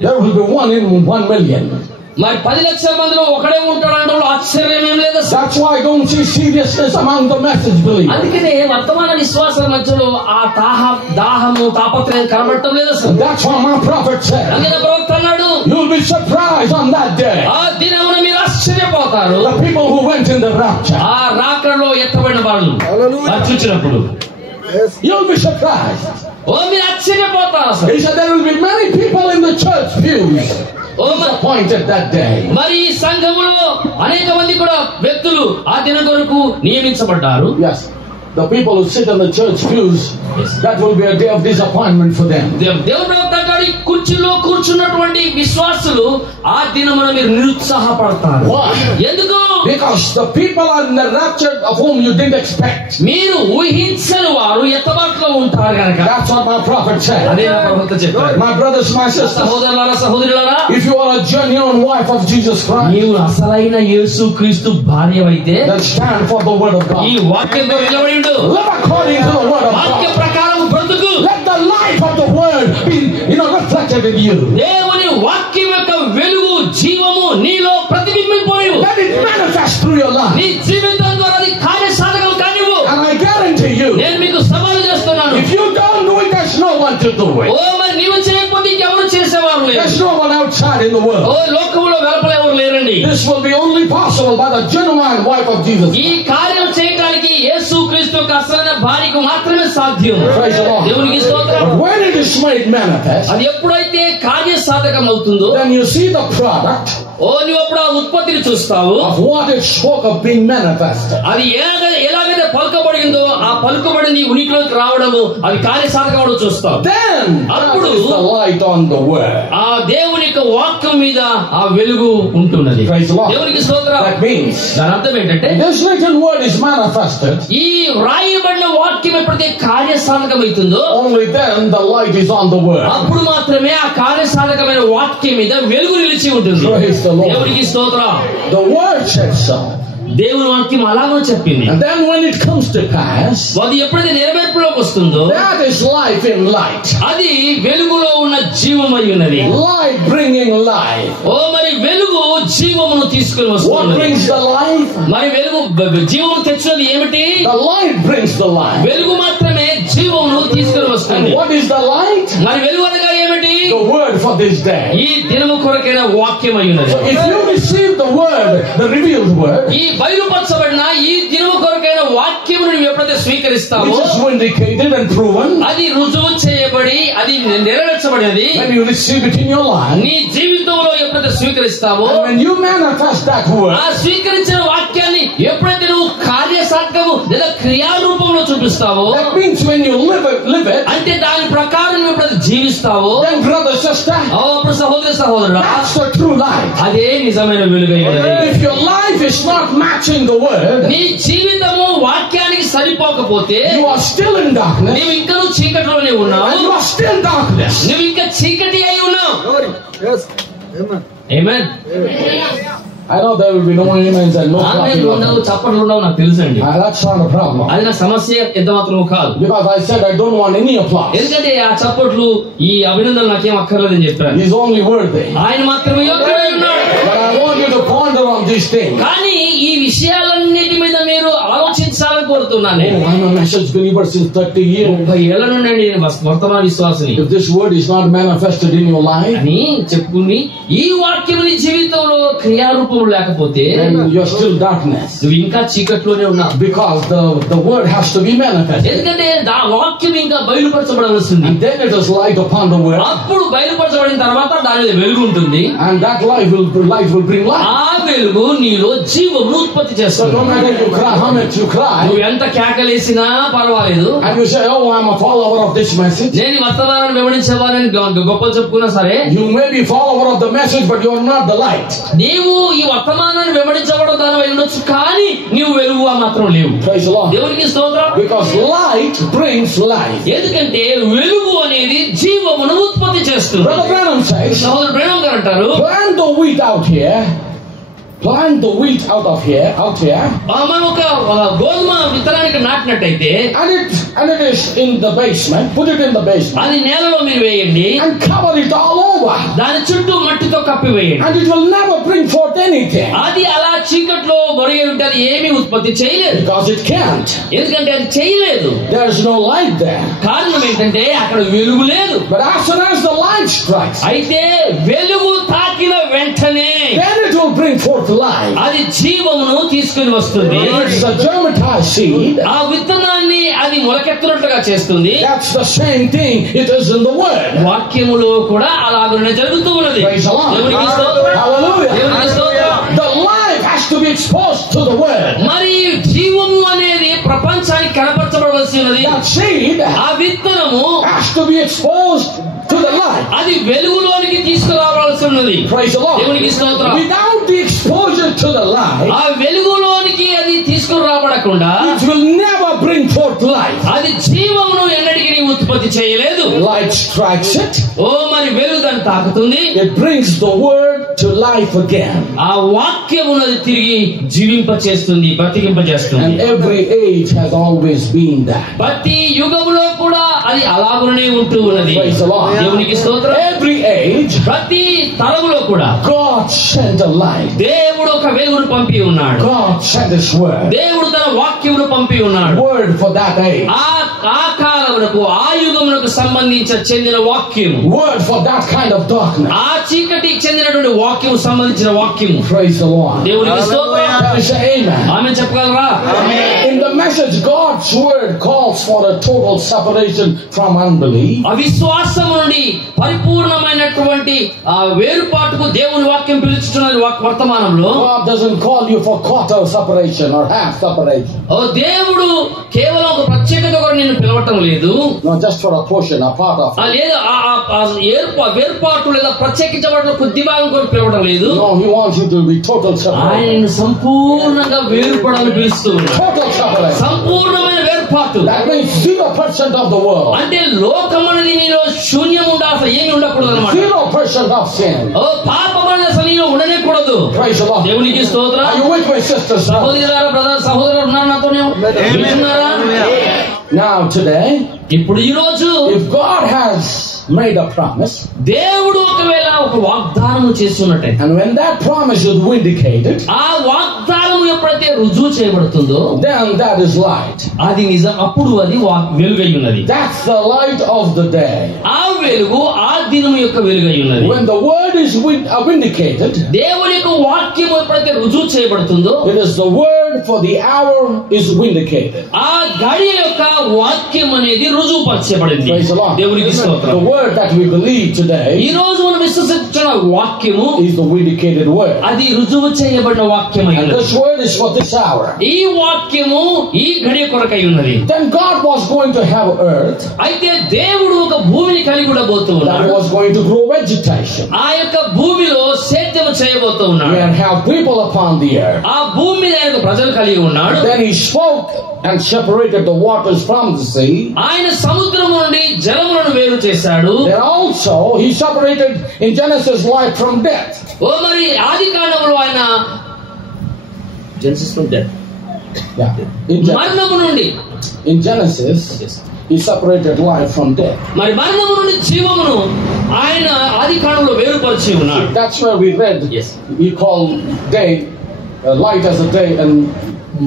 there will be 1 in 1 million. మరి 10 లక్షల మందిలో ఒకడే ఉంటాడు అంటే ఆశ్చర్యం ఏం లేదు. That's why I don't see seriousness among the message believers. అందుకనే వర్తమాన విశ్వాసాల మధ్యలో ఆ దాహము తాపత్రయం కనబడటం లేదు అసలు. That's why my prophet said, అందుకనే ప్రవక్త అన్నాడు, you'll be surprised on that day. ఆ దినమున మీరు ఆశ్చర్యపోతారు. The people who went in the rapture. ఆ రాకడలో ఎత్తబడిన వాళ్ళు Hallelujah. చూచినప్పుడు Yes. You'll be surprised. ఓ మీరు ఆశ్చర్యపోతారు అసలు. He said there will be many people in the church pews appointed that day. మరి ఈ సంఘములో అనేక మంది కూడా వ్యక్తులు ఆ దినం కొరకు నియమించబడ్డారు. Yes. The people who sit in the church pews, that will be a day of disappointment for them. దేవుడు ప్రవక్త అంటాడు, ఈ కుర్చీలో కూర్చున్నటువంటి విశ్వాసులు ఆ దినమున మీరు నిరుత్సాహపడతారు. Why? ఎందుకు? Because the people are in the rapture of whom you didn't expect. మీరు ఊహించని వారు ఎత్తబాటులో ఉంటారు కనుక. That's what my prophet said. అదే నా ప్రవక్త చెప్పారు. My brothers, my sisters, సహోదరులారా సహోదరులారా, if you are a genuine wife of Jesus Christ, నీవు అసలైన యేసు క్రీస్తు భార్యవైతే then stand for the word of ఈ God. వాక్యంతో నిలబడి ఉండు. Live according to the word of వాక్య God. ప్రకారం బ్రతుకు. Let the life of the word be, reflected in you. దేవుని వాక్యం యొక్క వెలుగు జీవము నీలో ప్రతిబింబింపనివ్వు. Let it manifest through your life. నీ జీవితం ద్వారా అది కార్యసాధకం కానివ్వు. And I guarantee you, నేను మీకు సవాలు చేస్తున్నాను. if you don't do it, there's no one to do oh it. మరి నీవు చేయకపోతే ఇంకెవరు చేసేవారు లేరు. There's no one outside in the oh world. లోకంలో వెలపల ఎవరు లేరండి. This will be only possible by the genuine wife of Jesus. ఈ కార్యం చేయడానికి యేసు క్రీస్తు యొక్క అసలైన భార్యకు మాత్రమే సాధ్యం. Praise the Lord. దేవునికి స్తోత్రం. But when it is made manifest, అది ఎప్పుడైతే కార్యసాధకం అవుతుందో then you see the product ఓ నువ్వు అప్పుడు ఆ ఉత్పత్తిని చూస్తావు. of what it spoke of being manifested. అది ఎలాగైతే పలుకబడిందో ఆ పలుకబడింది ఉనికిలోకి రావడము అది కార్యసాధకం చూస్తావు. Then అప్పుడు that is the light on the word. ఆ దేవుని యొక్క వాక్యం మీద ఆ వెలుగు ఉంటున్నది. Praise the Lord. దేవునికి స్తోత్రం. That means దాని అర్థం ఏంటంటే this written word is manifested. ఈ వ్రాయబడిన వాక్యం ఎప్పుడైతే కార్యసాధకం అవుతుందో Only then the light is on the word. అప్పుడు మాత్రమే ఆ కార్యసాధకమైన వాక్యం మీద వెలుగు నిలిచి ఉంటుంది. Praise the Lord. దేవునికి స్తోత్రం. The word said so. దేవుని వాక్యం అలాగో చెప్పింది. And then when it comes to pass, అది ఎప్పుడైతే నెరవేర్పులోకి వస్తుందో that is life in light. అది వెలుగులో ఉన్న జీవమై ఉన్నది. Light bringing life. ఓ మరి వెలుగు జీవమును తీసుకుని What వస్తుంది. brings the life? మరి వెలుగు జీవము తెచ్చినది ఏమిటి? The light brings the life. వెలుగు మాత్రమే జీవమును తీసుకుని వస్తుంది. And what is the light? మరి వెలుగు అనగా ఏమిటి? The word for this day. ఈ దినము కొరకైన వాక్యం అయి ఉన్నది. So if you receive the word, the revealed word, ఈ బయలుపరచబడిన ఈ దినము కొరకైన స్వీకరిస్తావో, which is vindicated and proven, అది రుజువు చేయబడి అది నెరవేర్చబడినది, when you receive it in your life, నీ జీవితంలో ఎప్పుడైతే స్వీకరిస్తావో, and when you manifest that word, ఆ స్వీకరించిన వాక్యాన్ని ఎప్పుడైతే నువ్వు కార్యసాధకము లేదా క్రియారూపంలో చూపిస్తావో, that means when you live it, అంటే దాని ప్రకారం ఎప్పుడైతే జీవిస్తావో, then brother, sister, అప్పుడు సహోదరి సహోదరుడా, that's the true life. అదే నిజమైన వెలుగై ఉన్నది. If your life is not matching the word, నీ జీవితము వాక్యానికి సరిపోకపోతే you are still in darkness, నీవు ఇంకా నువ్వు చీకటిలోనే ఉన్నావు, and you are still darkness. నువ్వు ఇంకా చీకటి అయి ఉన్నావు. Glory. Yes. Amen. Amen. I know there will be no amens and no amen clapping. ఉండవు, చప్పట్లు ఉండవు, నాకు తెలుసండి. That's not a problem. అది నా సమస్య ఎంత మాత్రము కాదు. Because I said I don't want any applause. ఎందుకంటే ఆ చప్పట్లు ఈ అభినందనలు నాకేం అక్కర్లేదని చెప్పాను. He's only worthy. ఆయన మాత్రమే యోగ్యుడై ఉన్నాడు. But I want you to ponder on these things. కానీ ఈ విషయాలన్నిటి మీద మీరు ఆలోచించాలని కోరుతున్నాను నేను. Oh, I'm a message believer since 30 years. 30 ఏళ్ల నుండి నేను వర్తమాన విశ్వాసిని. If this word is not manifested in your life, అని చెప్పుకుని ఈ వాక్యం నీ జీవితంలో క్రియారూపం లేకపోతే then you're still darkness. నువ్వు ఇంకా చీకట్లోనే ఉన్నావు. Because the word has to be manifested. ఎందుకంటే ఆ వాక్యం ఇంకా బయలుపరచబడవలసింది. And then it is light upon the word. అప్పుడు బయలుపరచబడిన తర్వాత దాని మీద వెలుగు ఉంటుంది. And that light will bring light. ఆ వెలుగు నీలో జీవమును ఉత్పత్తి So చేస్తుంది. no matter you cry, how much you cry, నువ్వు ఎంత కేకలేసినా పర్వాలేదు, and you say, oh, I'm a follower of this message. నేను ఈ వర్తమానాన్ని వెంబడించేవారని గొప్పలు చెప్పుకున్నా సరే, You may be follower of the message, but you are not the light. నీవు ఈ వర్తమానాన్ని వెంబడించబడడం దానివై ఉండొచ్చు, కానీ నీవు వెలుగు మాత్రం లేవు. Praise the Lord. దేవునికి స్తోత్రం. Because light brings life. ఎందుకంటే వెలుగు అనేది జీవమును ఉత్పత్తి చేస్తుంది. Brother Branham says, సహోదరు బ్రహ్మం గారు అంటారు, plant the wheat out here. Plant the wheat out here. మనం ఒక గోధుమ విత్తనానికి నాటినట్టయితే, And it is in the basement. Put it in the basement. అది నేలలో మీరు వేయండి, And cover it all over. దాని చుట్టూ మట్టితో కప్పివేయండి. And it will never bring forth anything. అది అలా చీకట్లో మొరిగి ఉంటే అది ఏమీ ఉత్పత్తి చేయలేదు. Because it can't. ఎందుకంటే అది చేయలేదు. There is no light there. కారణం ఏంటంటే అక్కడ వెలుగు లేదు. But as soon as the light strikes, అయితే వెలుగు తాకిన వెంటనే then it will bring forth life. అది జీవమును తీసుకుని వస్తుంది. It's a germatized seed. ఆ విత్తనాన్ని అది మొలకెత్తునట్లుగా చేస్తుంది. That's the same thing it is in the word. వాక్యములో కూడా అలాగనే జరుగుతూ ఉన్నది. Praise the Lord. దేవునికి స్తోత్రం. Hallelujah. దేవునికి స్తోత్రం. The life has to be exposed to the word. మరి జీవము అనేది ప్రపంచానికి కనపరచబడవలసి ఉన్నది. That seed ఆ విత్తనము has to be exposed to the light. అది వెలుగులోనికి తీసుకురావాల్సి ఉన్నది. Praise the Lord. దేవునికి స్తోత్రం. Without the exposure to the light, ఆ వెలుగులోనికి అది తీసుకురాబడకుండా it will never bring forth life. అది జీవమును ఎన్నటికీ ఉత్పత్తి చేయలేదు. Light strikes it. ఓ మరి వెలుగు దాన్ని తాకుతుంది. It brings the word to life again. ఆ వాక్యమును అది తిరిగి జీవింపచేస్తుంది, బ్రతికింపజేస్తుంది. And every age has always been that. ప్రతి యుగములో కూడా అది అలాగనే ఉంటూ ఉన్నది. Praise the Lord. దేవునికి స్తోత్రం. Every age, ప్రతి తరములో కూడా God sent a light. దేవుడు ఒక వెలుగును పంపి ఉన్నాడు. God sent His word. దేవుడు తన వాక్యమును పంపి ఉన్నాడు. Word for that age. ఆ కాలమునకు ఆ యుగమునకు సంబంధించిన చెందిన వాక్యము. Word for that kind of darkness. ఆ చీకటికి చెందినటువంటి వాక్యము సంబంధించిన వాక్యము. Praise the Lord. దేవునికి స్తోత్రం. Can you say amen? ఆమె చెప్పగలరా? In the message, God's word calls for a total separation from unbelief. అవిశ్వాసము నుండి పరిపూర్ణమైనటువంటి ఆ వేరుపాటుకు దేవుని వాక్యం పిలుచుతున్నది వర్తమానంలో. God doesn't call you for quarter separation or half separation. ఓ దేవుడు కేవలం ఒక ప్రత్యేకత కూడా నిన్ను పిలవటం లేదు. No, just for a portion, a part of it. లేదు వేరుపాటు లేదా ప్రత్యేకించబడిన కొద్ది భాగం కూడా పిలవటం లేదు. No, He wants you to be total separation. ఆయన సంపూర్ణంగా వేరుపడాలని పిలుస్తూ ఉన్నాడు. Total separation. సంపూర్ణమైన వేరుపాటు. That means 0% of the world. అంటే లోకం అనేది నీలో శూన్యం అసలు ఏమి ఉండకూడదు అనమాట. 0% of sin. ఓ పాపం అనేది అసలు నీలో ఉండనే కూడదు. Praise the Lord. దేవునికి స్తోత్రం. Are you with my sisters? సహోదరులారా, బ్రదర్ సహోదరులు ఉన్నారు నాతోనే వింటున్నారా? Now today, ఇప్పుడు ఈ రోజు if God has made a promise, దేవుడు ఒకవేళ ఒక వాగ్దానం చేస్తున్నట్టయితే, and when that promise is vindicated, ఆ వాగ్దానం ఎప్పుడైతే రుజువు చేయబడుతుందో then that is light. అది నిజం. అప్పుడు అది వెలుగై ఉన్నది. That's the light of the day. ఆ వెలుగు ఆ దినము యొక్క వెలుగై ఉన్నది. When the word is vindicated, దేవుని యొక్క వాక్యం ఎప్పుడైతే రుజువు చేయబడుతుందో, it is the word for the hour is vindicated. ఆ గడియ యొక్క వాక్యం అనేది రుజువుపరచబడింది. Praise the Lord. దేవునికి The స్తోత్రం. word that we believe today ఈ రోజు మనం విశ్వసించిన వాక్యము is the vindicated word. అది రుజువు చేయబడిన వాక్యం And అయింది. this word is for this hour. ఈ వాక్యము ఈ గడియ కొరకై ఉన్నది. Then God was going to have earth అయితే దేవుడు ఒక భూమిని కలిగి ఉండబోతూ that ఉన్నాడు. was going to grow vegetation. ఆ యొక్క భూమిలో సేద్యం చేయబోతూ ఉన్నాడు. And have people upon the earth. ఆ భూమి మీద ఆయన ప్రజలు కలిగి ఉన్నాడు. Then he spoke and separated the waters from the sea. ఆయన సముద్రం నుండి జలములను వేరు చేశాడు. Then also he separated in Genesis life from death. ఓ మరి ఆది కాండములో ఆయన జెనసిస్ నుండి మరణము నుండి In Genesis he separated life from death. మరి మరణము నుండి జీవమును ఆయన ఆది కాండములో వేరుపరిచి ఉన్నాడు. That's where we read. Yes. We call day light as a day and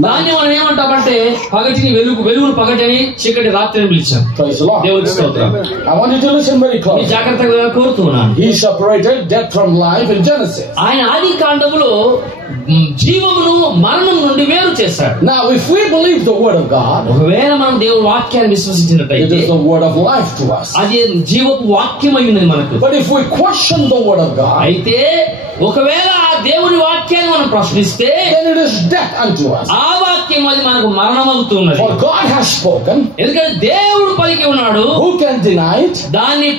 దాన్ని మనం ఏమంటామంటే పగటిని వెలుగును పగటని చీకటి రాత్రిని పిలిచాం. praise the Lord. దేవునికి స్తోత్రం. I want you to listen very me closely. జాగ్రత్తగా కోరుతున్నాను. He separated death from life in Genesis. ఆయన ఆది కాండములో జీవమును మరణం నుండి వేరు చేశాడు. Now if we believe the word of God, ఒకవేళ మనం దేవుని వాక్యాన్ని it విశ్వసించినట్లయితే is the word of life to us. అది జీవపు వాక్యం అయి ఉన్నది మనకు. But if we question the word of God, అయితే ఒకవేళ ఆ దేవుని వాక్యాన్ని మనం ప్రశ్నిస్తే then it is death unto us. ఆ వాక్యం అది మనకు మరణం అవుతున్నది. For God has spoken. ఎందుకంటే దేవుడు పలికి ఉన్నాడు. Who can deny it? దాన్ని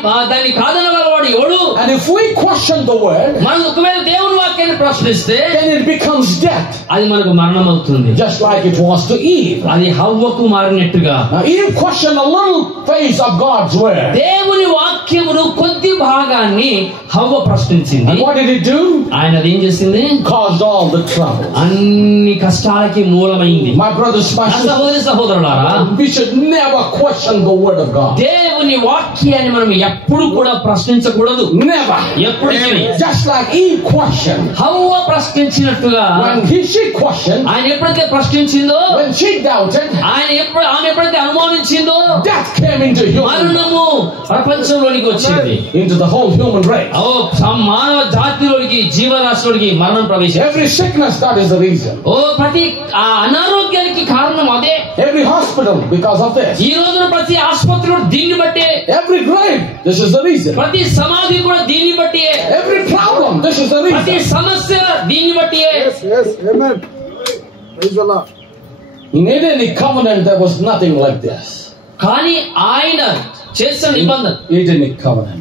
కాదనగలవాడు ఎవడు? And if we question the word, మనం ఒకవేళ దేవుని వాక్యాన్ని ప్రశ్నిస్తే then it becomes death, అది మనకు మరణం అవుతుంది. just like it was to Eve. అది హవ్వకు మారినట్టుగా. Now Eve questioned a little phase of God's word. దేవుని వాక్యమును కొద్ది భాగాన్ని హవ్వ ప్రశ్నించింది. And what did it do? ఆయన అది ఏం చేసింది? Caused all the trouble. అన్ని కష్టాలకి మూలమైంది. My brothers, my sisters, సహోదరులారా, we should never question the word of God. దేవుని వాక్యాన్ని మనం ఎప్పుడు కూడా ప్రశ్నించకూడదు. Never. ఎప్పటికీ Just like Eve questioned. హవ్వ ప్రశ్నించినట్టుగా When she questioned, ఆయన ఎప్పుడైతే ప్రశ్నించిందో, when she doubted, ఆమె ఎప్పుడైతే అనుమానించిందో, death came into human, మరణము ప్రపంచంలోనికి వచ్చింది. into the whole human race. మానవ జాతిలోనికి జీవరాశిలోనికి మరణం ప్రవేశించింది. Every sickness, that is the reason. ప్రతి అనారోగ్యానికి కారణం అదే. Every hospital, because of this. ఈ రోజున ప్రతి ఆసుపత్రిలో దీన్ని బట్టే. Every grave, this is the reason. ప్రతి సమాధి కూడా దీన్ని బట్టే. Every problem, this is the ప్రతి reason. సమస్య దీన్ని బట్టే. Yes, amen. Praise the Lord. In Edenic covenant, there was nothing like this. కానీ ఆయన చేసిన నిబంధన, Edenic covenant.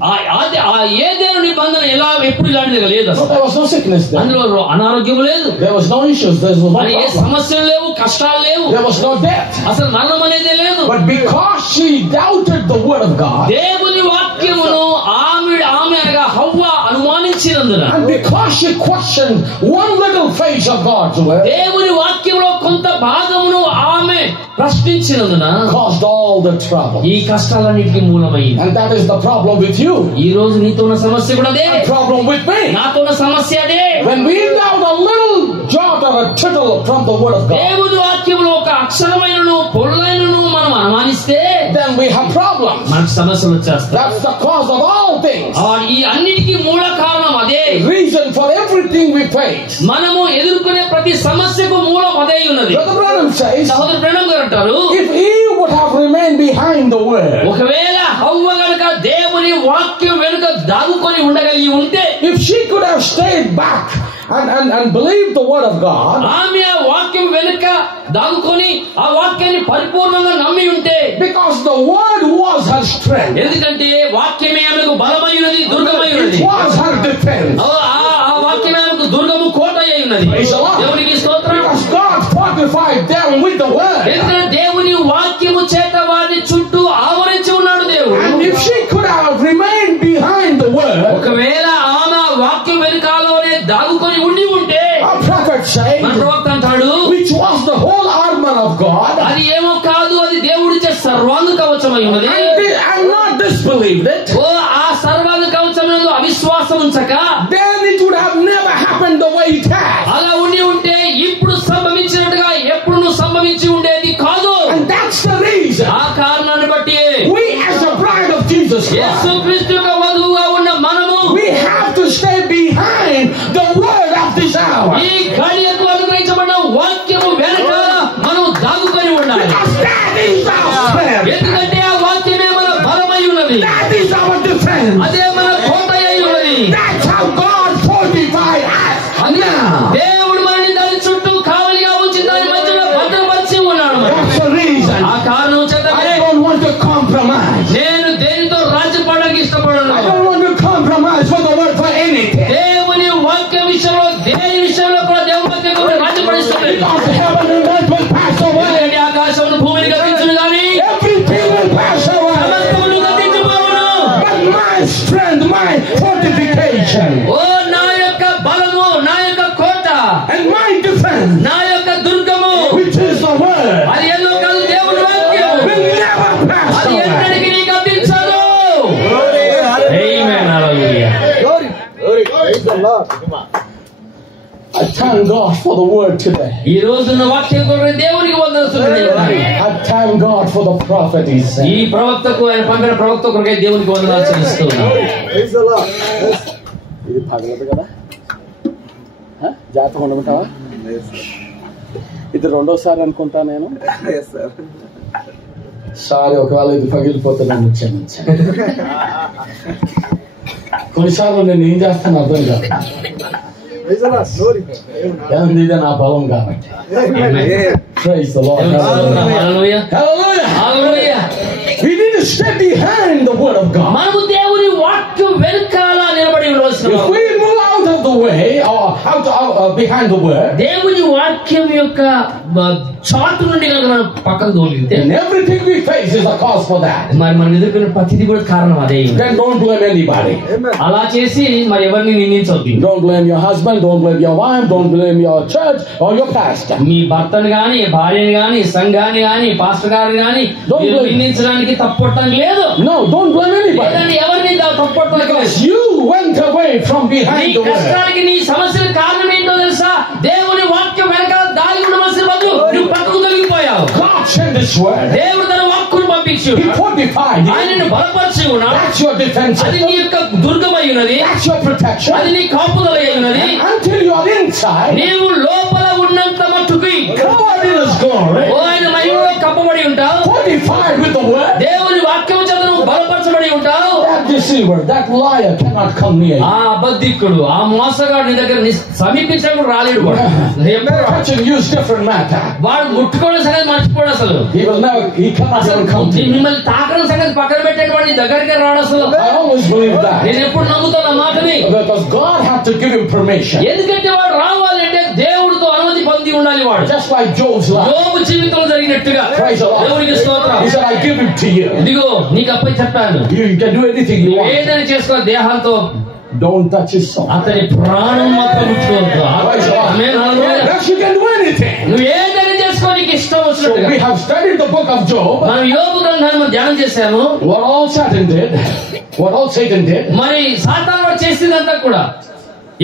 ఏదైనా నిబంధన ఎప్పుడు ఇలాంటిది లేదు. So there was no sickness there. అందులో అనారోగ్యం లేదు. There was no issues. There was no మరి ఏ problem. సమస్యలు లేవు, కష్టాలు లేవు. There was no death. అసలు మరణం అనేది లేదు. But because she doubted the word of God, దేవుని వాక్యమును ఆమె అనగా హవ్వ అనుమానించినందున, and because she questioned one little phase of God's word, దేవుని వాక్యంలో కొంత భాగమును ఆమె ప్రశ్నించినందున caused all the trouble. ఈ కష్టాలన్నిటికీ మూలమైంది. And that is the problem with you. ఈ రోజు నీతో ఉన్న సమస్య కూడా అదే. The problem with me. నాతో ఉన్న సమస్య అదే. When we doubt a little jot or a tittle from the word of God, దేవుని వాక్యంలో ఒక అక్షరమైనను పొల్లైనను మనం అనుమానిస్తే then we have problems. మనకు సమస్యలు వచ్చేస్తాయి. That's the cause of all things. ఈ అన్నిటికీ మూల కారణం అదే. Reason for everything we face. మనము ఎదుర్కొనే ప్రతి సమస్యకు మూలం అదే ఉన్నది. Brother Branham says, సహోదరు బ్రహ్మం గారు అంటారు, if Eve would have remained behind the word, ఒకవేళ హవ్వ గనుక దేవుని వాక్యం వెనుక దాగుకొని ఉండగలిగి ఉంటే, if she could have stayed back and believed the word of God, ఆమె ఆ వాక్యం వెనుక దాగుకొని ఆ వాక్యాన్ని పరిపూర్ణంగా నమ్మి ఉంటే, because the word was her strength, ఎందుకంటే వాక్యమే ఆమెకు బలమైనది, దుర్గమైనది. it was her defense. ఆ వాక్యమే ఆమెకు దుర్గము కోట అయి ఉన్నది. Praise the Lord. దేవునికి స్తోత్రం. Because God fortified them with the word. ఎందుకంటే దేవుని వాక్యము చేత వారిని చుట్టూ ఆవరించి ఉన్నాడు దేవుడు. And if she could have remained behind the word, ఒకవేళ ఆమె వాక్యం వెనుకాలోనే దాగుకొని ఉండి ఉంటే, our prophet said, మన ప్రవక్త అంటాడు, which was the whole armor of God, అది ఏమో కాదు, అది దేవుడిచ్చే సర్వాంగ కవచమై ఉన్నది. and not disbelieved it, ఆ సర్వాంగ కవచమునందు అవిశ్వాసం ఉంచక, then it would have never happened the way it has. అలా ఉండి ఉంటే ఇప్పుడు సంభవించినట్టుగా ఎప్పుడు సంభవించి ఉండేది కాదు. And that's the reason ఆ కారణాన్ని బట్టి we as the bride of Jesus Yesu Christ, క్రీస్తు యొక్క వధువుగా ఉన్న మనము we have to stay behind the word of this hour. ఈ గడియకు అనుగ్రహించబడిన వాక్యము వెనుక my strength, my fortification, ఓ నా యొక్క బలము, నా యొక్క కోట, and my defense, నా యొక్క దుర్గము, which is the word, అది ఎన్నో కాదు దేవుని వాక్యం, will never pass అది away. ఎన్నటికీ నీకు అందించదు. Amen. Hallelujah. Glory. Praise the Lord. I thank God for the word today. ఈ రోజున్న వాక్యం కొరకు దేవునికి వందనాలు. I thank God for the prophet he ఈ sent. ప్రవక్తకు, ఆయన పంపిన ప్రవక్త కొరకై దేవునికి వందనాలు చెల్లిస్తున్నాను. Praise the Lord. Yes. ఇది పగలదు కదా, జాతకం ఉండమంటావా? ఇది రెండోసారి అనుకుంటా నేను. Yes, sir. సారీ, ఒకవేళ ఇది పగిలిపోతే నన్ను క్షమించండి. కొన్నిసార్లు నేను ఏం చేస్తాను అర్థం కాదు. Praise the Lord. Glory. ఏమంది, ఇదే నా బలం కాబట్టి. Amen. Praise the Lord. Hallelujah. Hallelujah. Hallelujah. We need to stay behind the word of God. మనము దేవుని వాక్యం వెనకాల నిలబడి ఉండవలసిన If we move out of the way or behind the word, దేవుని వాక్యం యొక్క చాటు నుండి కనుక మనం పక్కకు తోలితే then everything we face is a cause for that. మరి మనం ఎదుర్కొన్న ప్రతిదీ కూడా కారణం అదే. Then don't blame anybody. Amen. అలా చేసి మరి ఎవరిని నిందించొద్దు. Don't blame your husband, don't blame your wife, don't blame your church or your pastor. మీ భర్తను గాని, భార్యని గాని, సంఘాన్ని గాని, పాస్టర్ గారిని గాని మీరు నిందించడానికి తప్పొట్టడానికి లేదు. No, don't blame anybody. లేదండి, ఎవరిని తప్పొట్టడానికి లేదు. You went away from నీ behind the word. కష్టానికి, నీ సమస్యల కారణం ఏంటో తెలుసా? దేవుని వాక్యం వెనకాల దాగి ఉండవలసిన బదులు నువ్వు పక్కకు తొలగిపోయావు. God sent this word. దేవుడు తన వాక్కును పంపించు, He fortified you. ఆయనను బలపరిచి ఉన్నాడు. That's your defense. అది నీ యొక్క దుర్గమై ఉన్నది, That's your protection. అది నీ కాపుదలై ఉన్నది. And until you are inside, నీవు లోపల ఉన్నంత మట్టుకి covered in His glory, ఓ ఆయన మహిమలో కప్పబడి ఉంటావు. fortified with the word, దేవుని వాక్యం చేత నువ్వు బలపరచబడి ఉంటావు. that deceiver, that liar cannot come near you. ఆ అబద్ధికుడు, ఆ మోసగాడు నీ దగ్గర సమీపించడం రాలేడు. వాడు Touching you is different matter. వాడు ముట్టుకోవడం సంగతి మర్చిపోడు. అసలు He cannot even come to you. మిమ్మల్ని తాకడం సంగతి పక్కన పెట్టేది వాడు నీ దగ్గరికి రాడు. అసలు I always believe that. నేను ఎప్పుడు నమ్ముతాను ఆ మాటని. Because God had to give him permission. ఎందుకంటే వాడు రావాలంటే దేవుడితో అనుమతి పొంది ఉండాలి. వాడు Just like Job's life. యోబు జీవితంలో జరిగినట్టుగా. Praise the Lord. దేవునికి స్తోత్రం. He said, I give it to you. ఇదిగో నీకు అప్పై చెప్పాను, You can do anything you want. ఏదైనా చేసుకో, దేహాలతో Don't touch his soul. అతని ప్రాణం మాత్రం ముట్టుకోవద్దు. Praise the Lord. Amen, hallelujah. Yes, you can do anything. నువ్వు ఏదైనా చేసుకో, నీకు ఇష్టం So వచ్చినట్టుగా. we have studied the book of Job. మనం యోబు గ్రంథాన్ని మనం ధ్యానం చేశాము. What all Satan did. What all Satan did. మరి సాతాను వాడు చేసిందంతా కూడా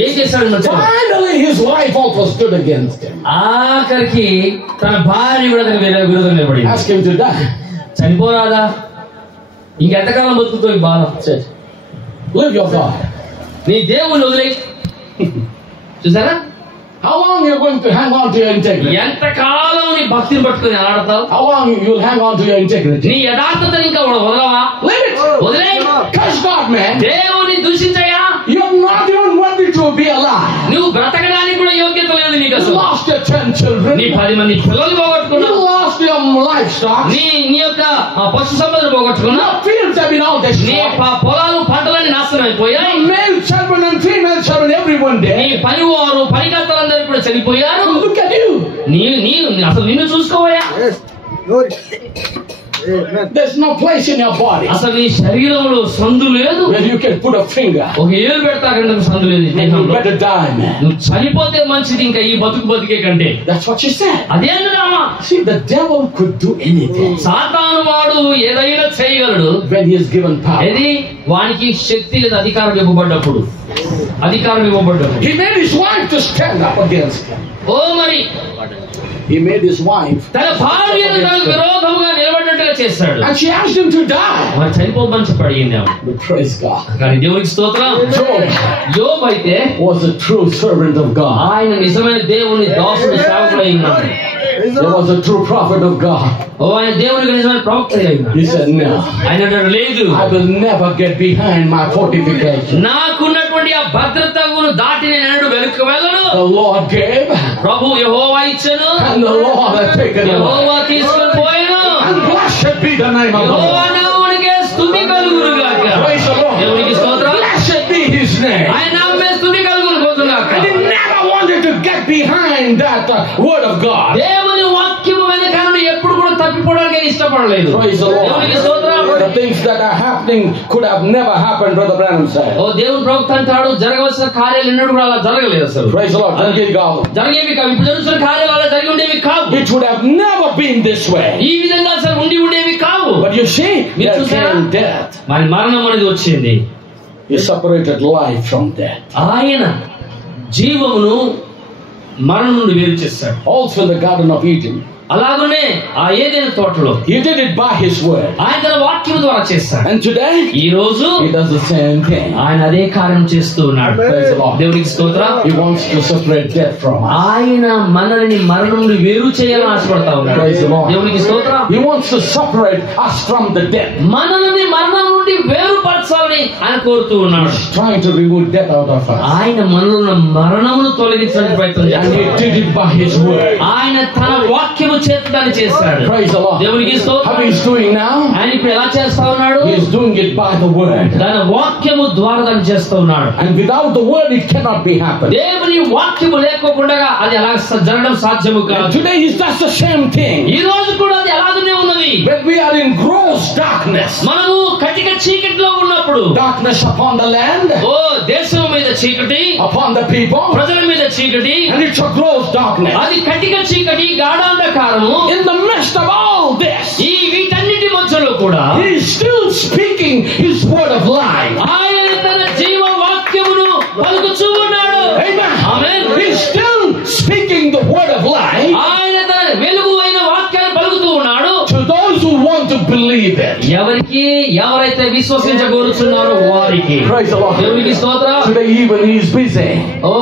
ఏం చేశాడు? Finally his wife also stood against him. ఆఖరికి తన భార్య కూడా అతనికి విరోధంగా నిలబడింది. Ask him to die. చనిపోరాదా? ఇంకెంతకాలం బతుకుతో ఈ బాధ? Live your God. నీ దేవుని వదిలే. చూసారా How long you're going to hang on to your integrity? ఎంతకాలం నీ భక్తిని పట్టుకుని ఆడతావు? How long you'll hang on to your integrity? నీ యథార్థతని ఇంకా వదలవా? Live it. వదిలే. Curse God, man. దేవుని దూషించయ్యా. You're not even worthy to be alive. నువ్వు బ్రతకడానికి కూడా యోగ్యత లేదు నీకు. You అసలు lost your 10 children. నీ 10 మంది పిల్లలు You పోగొట్టుకున్నావు. lost your livestock. నీ యొక్క పశు సంపదను పోగొట్టుకున్నావు. Your fields have been all నీ destroyed. పొలాలు పంటలన్నీ నాశనం అయిపోయాయి. Your male children and female children, everyone నీ dead. పనివారు పనికర్తలందరూ కూడా చనిపోయారు. Look at you. అసలు నిన్ను చూసుకోవయ్యా. Yes. Glory. Amen. There's no place in your body అసలు నీ శరీరంలో సందు లేదు. where you can put a finger. ఒక ఏలు పెడతాకంటే సందు లేదు. And you better die, man. నువ్వు చనిపోతే మంచిది ఇంకా ఈ బతికే కంటే. That's what she said. అదే అన్నామా. See, the devil could do anything సాతాను వాడు ఏదైనా చేయగలడు when he is given power. ఏది వానికి శక్తి లేదా అధికారం ఇవ్వబడ్డప్పుడు. He made his wife to stand up against him. ఓ మరి He made his wife. తన భార్యను తనకు విరోధంగా నిలబడినట్టుగా చేశాడు. And she asked him to die. మరి చనిపోమని చెప్పి అడిగింది ఆమె. But praise God. కానీ దేవునికి స్తోత్రం. యోబు అయితే Was a true servant of God. ఆయన నిజమైన దేవుని దాసుడు, సేవకుడై ఉన్నాడు. There was a true prophet of God. ఓ ఆయన దేవునికి నిజమైన ప్రవక్త అయి ఉన్నాడు. He said, no, ఆయన అన్నాడు, లేదు, I will never get behind my fortification. నాకున్నటువంటి ఆ భద్రతను దాటి నేను వెనక్కి వెళ్ళను. The Lord gave, ప్రభు యెహోవా ఇచ్చెను, and the Lord has taken away. యెహోవా తీసుకొని పోయెను. And blessed be the name of the Jehovah Lord. నామమునకే స్తుతి కలుగును గాక. Praise the Lord. దేవునికి స్తోత్రం. Blessed be his name. ఆయన నామమే స్తుతి కలుగును గాక. And he never wanted to get behind that word of God. దేవుని వాక్యము వెనకాల ఎప్పుడు కూడా తప్పిపోవడానికి ఇష్టపడలేదు. Praise the Lord. దేవునికి స్తోత్రం. But they things that are happening could have never happened, Brother Branham said. ఓ దేవుని ప్రవక్త అంటాడు జరగవలసిన కార్యాలు ఎన్నడూ కూడా అలా జరగలేదు అసలు. Praise the Lord. జరిగేవి కావు. జరిగేవి కావు. ఇప్పుడు జరుగుతున్న కార్యాలు అలా జరిగి ఉండేవి కావు. It would have never been this way. ఈ విధంగా అసలు ఉండేవి కావు. But you see, there came death. మరి మరణం అనేది వచ్చింది. He separated life from death. ఆయన జీవమును మరణం నుండి వేరు చేశాడు. Also in the Garden of Eden. అలాగనే ఆ ఏదైనా తోటలో He did it by His word. ఆయన తన వాక్యం ద్వారా చేశాడు. And today, ఈ రోజు He does the same thing. ఆయన అదే కార్యం చేస్తూ ఉన్నాడు. Praise the Lord. దేవునికి స్తోత్రం. He wants to separate death from us. ఆయన మనల్ని మరణం నుండి వేరు చేయాలని ఆశపడతా ఉన్నాడు. Praise the Lord. దేవునికి స్తోత్రం. He wants to separate us from the death. మనల్ని మరణం నుండి వేరుపరచాలని ఆయన కోరుతూ ఉన్నాడు. He's trying to remove death out of us. ఆయన మనలో ఉన్న మరణమును తొలగించడానికి ప్రయత్నం And చేస్తాడు. He did it by His word. ఆయన తన వాక్యము చేతదాన్ని చేశాడు. Praise the Lord. దేవునికి స్తోత్రం. How He's doing now? ఆయన ఇప్పుడు ఎలా చేస్తా ఉన్నాడు? He's doing it by the word. తన వాక్యము ద్వారా దాన్ని చేస్తూ ఉన్నాడు. And without the word, it cannot be happened. దేవుని వాక్యము లేకోకుండా అది అలా జరగడం సాధ్యము And కాదు. today is just the same thing. ఈ రోజు కూడా అది అలాగనే ఉన్నది. When we are in gross darkness, మనము కటిక చీకటిలో ఉన్నప్పుడు darkness upon the land, ఓ దేశం మీద చీకటి, upon the people, ప్రజల మీద చీకటి, and it's a gross darkness. అది కటిక చీకటి గాఢాంధకారము. In the midst of all this, ఈ వీటన్నిటి మధ్యలో కూడా He is still speaking His word of life. ఆయన తన జీవ వాక్యమును పలుకుచూ ఉన్నాడు. Amen. Amen. He's still speaking the word of life ఆయన తన వెలుగు అయిన వాక్యాన్ని పలుకుతూ ఉన్నాడు. to those who want to believe it. ఎవరైతే విశ్వసించగోరుతున్నారో వారికి. Praise the Lord. దేవునికి స్తోత్రం. Today even He is busy. Oh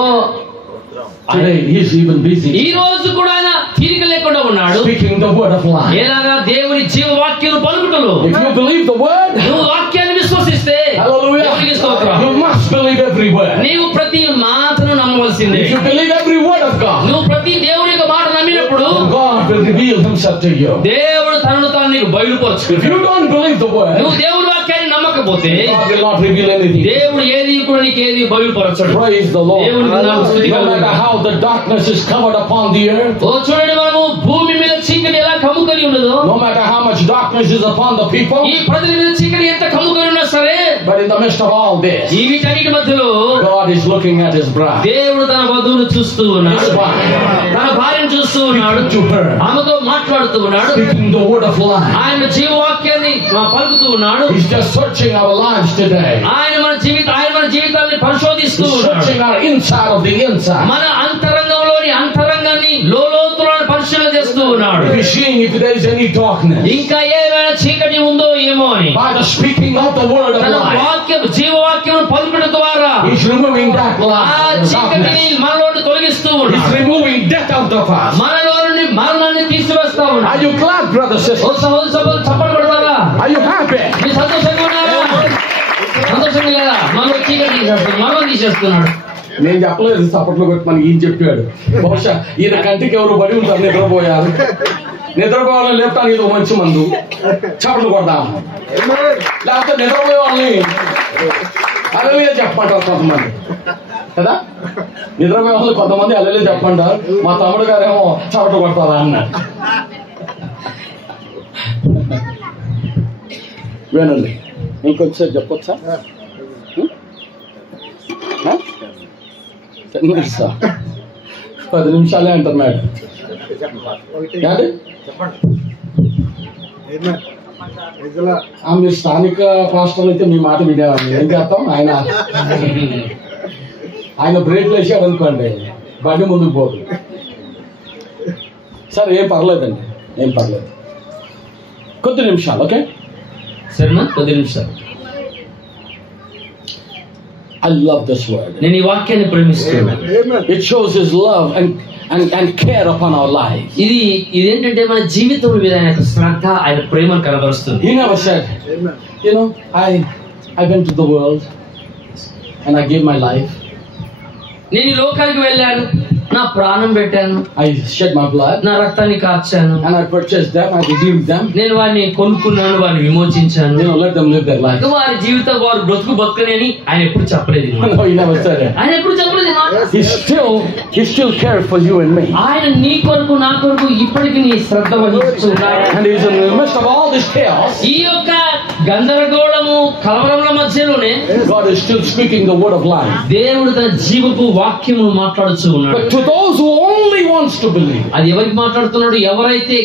Today He is even busy ఈ రోజు కూడా ఆయన తీరిక లేకుండా ఉన్నాడు. speaking the word of life. ఎలాగా దేవుని జీవవాక్యం పలుకుటలు. If you believe the word, నువ్వు వాక్యాన్ని విశ్వసిస్తే hallelujah, దేవునికి స్తోత్రం. you must believe every word. నీవు ప్రతి మాటను నమ్మవలసిందే. If you believe every word of God, నువ్వు ప్రతి దేవుని యొక్క మాట నమ్మినప్పుడు God will reveal Himself to you. దేవుడు తనను తాను నీకు If బయలుపరచుకుంటాడు. you don't believe the word, నువ్వు దేవుడి వాక్యాన్ని నమ్మకపోతే God will not reveal anything. దేవుడు ఏది కూడా నీకు ఏది బయలుపరచడు. Praise the Lord. దేవునికి నామం స్తుతి No కలుగును. matter how the darkness is covered upon the earth, ఓ చూడండి, మనము భూమి మీద చీకటి ఎలా కమ్ముకొని ఉన్నదో, no matter how much darkness is upon the people, ఈ ప్రజల మీద చీకటి ఎంత కమ్ముకొని ఉన్నా సరే, but in the midst of all this, ఈ వీటన్నిటి మధ్యలో God is looking at His bride. దేవుడు తన వధువును చూస్తూ ఉన్నాడు. His bride. తన భార్యను చూస్తూ ఉన్నాడు. To her, ఆమెతో మాట్లాడుతూ ఉన్నాడు. speaking the word of life. ఆయన జీవవాక్యాన్ని పలుకుతూ ఉన్నాడు. He's just searching our lives today. ఆయన మన జీవితాన్ని పరిశోధిస్తూ He's ఉన్నాడు. searching our inside of the inside. మన అంతరంగంలోని అంతరంగాన్ని లోతులను పరిశీలన చేస్తూ ఉన్నాడు. He's seeing if there is any darkness. ఇంకా ఏమైనా చీకటి ఉందో ఏమో అని By the speaking of the word of తన life, జీవవాక్యం పలుకుట ద్వారా He's removing that ఆ light, చీకటిని darkness. మనలోని తొలగిస్తూ He's ఉన్నాడు. removing death out of us. మనలో నుండి మరణాన్ని తీసివేస్తా Are ఉన్నాడు. you glad, brother, oh sister? సహోదరు సభలు చప్పట్లు కొడతారా? Are you happy? మీరు సంతోషంగా ఉన్నారా? సంతోషంగా లేదా? మనలో చీకటి తీసేస్తున్నాడు, మరణం తీసేస్తున్నాడు. నేను చెప్పలేదు చప్పట్లు కొట్టమని ఈయన చెప్పాడు. బహుశా ఈయన కంటికి ఎవరు బడి ఉంటారు, నిద్రపోయారు. నిద్రపోవాలని లేపడానికి ఇది ఒక మంచి మందు. చప్పట్లు కొడదాం. లేకపోతే నిద్రపోయే వాళ్ళని అలలే చెప్పమంటారు కొంతమంది కదా. నిద్రపోయే వాళ్ళు కొంతమంది అలలే చెప్పమంటారు. మా తమ్ముడు గారేమో చప్పట్లు కొడతారా అన్నాడు. వినండి, ఇంకొచ్చారు చెప్పొచ్చా? 10 minutes 10 నిమిషాలే అంటారు మేడం. ఏంటి? మీరు స్థానిక పాస్టర్లు అయితే మీ మాట వినేవాడిని. ఏం చేస్తాం, ఆయన బ్రేక్లు వేసాడు అనుకోండి, బండి ముందుకు పోతుంది. సరే, ఏం పర్లేదండి, ఏం పర్లేదు. కొద్ది నిమిషాలు, ఓకే సరేనా? 10 నిమిషాలు. I love this word. నేను ఈ వాక్యాన్ని ప్రేమిస్తున్నాను. It shows His love and care upon our lives. ఇది ఏంటంటే మన జీవితం మీద ఆయన యొక్క శ్రద్ధ, ఆయన ప్రేమను కనబరుస్తుంది. He never said, you know, I went to the world and I gave my life. నేను ఈ లోకానికి వెళ్ళాను, నా ప్రాణం పెట్టాను, I shed my blood నా రక్తాన్ని కార్చాను, and I purchased them, I redeemed them. నేను వారిని కొనుక్కున్నాను, వారిని విమోచించాను. You know, let them live their life. వారి జీవితం వారు బతుకని అని ఆయన ఎప్పుడు చెప్పలేదు. No, He never said it. ఆయన ఎప్పుడు చెప్పలేదు. He still cared for you and me. ఆయన నీ కొరకు నా కొరకు ఇప్పటికీ నీ శ్రద్ధ వహిస్తున్నాడు. And He's in the midst of all this chaos. ఈ యొక్క గందరగోళము కలవరముల మధ్యలోనే God is still speaking the word of life. దేవుడు తన జీవపు వాక్యమును మాట్లాడుతూ ఉన్నాడు. But to those who only wants to believe, అది ఎవరికి మాట్లాడుతున్నాడు? ఎవరైతే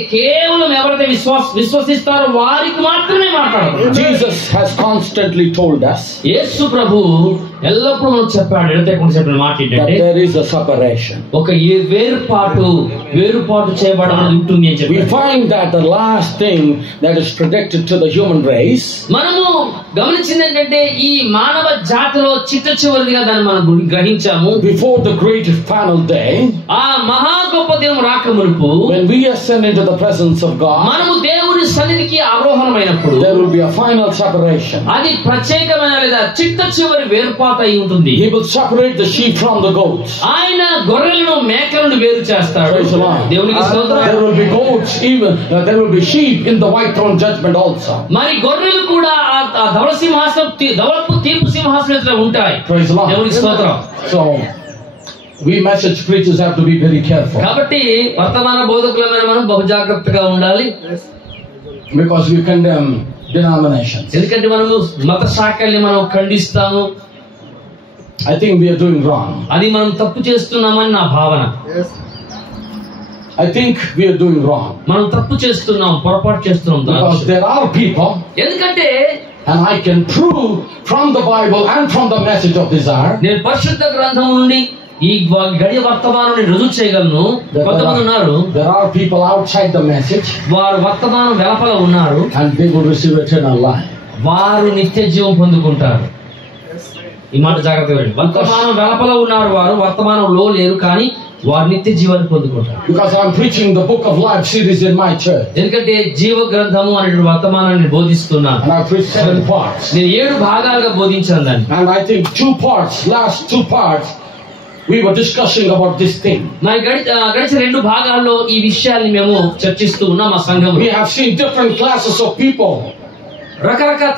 విశ్వసిస్తారో వారికి మాత్రమే మాట్లాడుతున్నాడు. Jesus has constantly told us యేసు ప్రభు ఎల్లప్పుడూ మనకు చెప్పాడు, చెప్పిన మాట that ఏంటంటే there is a separation. ఒక వేరుపాటు చేయబడడం ఉంటుంది అని చెప్పి We find that the last thing that is predicted to the human race, మనము గమనించింది ఏంటంటే ఈ మానవ జాతిలో చిట్ట చివరిగా దాన్ని మనం గ్రహించాము. before the great final day, ఆ మహా గొప్ప దినం రాక మునుపు when we ascend into the presence of God, మనము దేవుని సన్నిధికి ఆరోహణమైనప్పుడు there will be a final separation. అది ప్రత్యేకమైన లేదా చిట్ట చివరి వేరుపాటు అయి ఉంటుంది. He will separate the sheep from the goats. ఆయన గొర్రెలను మేకలను వేరు చేస్తాడు. Praise the Lord. దేవునికి స్తోత్రం. There will be goats, even there will be sheep in the white throne judgment also. మరి గొర్రెలు కూడా ఆ ధవళ సింహాసనం ధవళపు తీర్పు సింహాసనంలో ఉంటాయి. Praise the Lord. దేవునికి స్తోత్రం. So we message preachers have to be very careful, కాబట్టి వర్తమాన బోధకులమైన మనం బహు జాగ్రత్తగా ఉండాలి. because we condemn denominations. ఎందుకంటే మనము మత శాఖల్ని మనం ఖండిస్తాము. I think we are doing wrong. అది మనం తప్పు చేస్తున్నామని నా భావన. I think we are doing wrong, మనం తప్పు చేస్తున్నాం, పొరపాటు చేస్తున్నాం. because there are people, ఎందుకంటే and I can prove from the Bible and from the message of desire, నేను పరిశుద్ధ గ్రంథం నుండి ఈ గడియ వర్తమానాన్ని రుజువు చేయగలను. కొంతమంది ఉన్నారు, there are people outside the message, వారు వర్తమానం వెలపల ఉన్నారు, and they will receive eternal life. వారు నిత్య జీవం పొందుకుంటారు. ఈ మాట జాగ్రత్తగా వినండి. వర్తమానం వెలపల ఉన్నారు వారు, వర్తమానంలో లేరు, కానీ వారు నిత్య జీవాన్ని పొందుకుంటారు. Because I'm preaching the Book of Life series in my church, ఎందుకంటే జీవ గ్రంథము అనే వర్తమానాన్ని బోధిస్తున్నాను. and I preached 7 parts, నేను 7 భాగాలుగా బోధించాను దాన్ని. and I think 2 parts, last 2 parts, we were discussing about this thing. మరి గడిచిన 2 భాగాల్లో ఈ విషయాన్ని మేము చర్చిస్తూ ఉన్నాం. మా సంఘం We have seen different classes of people రకరకాల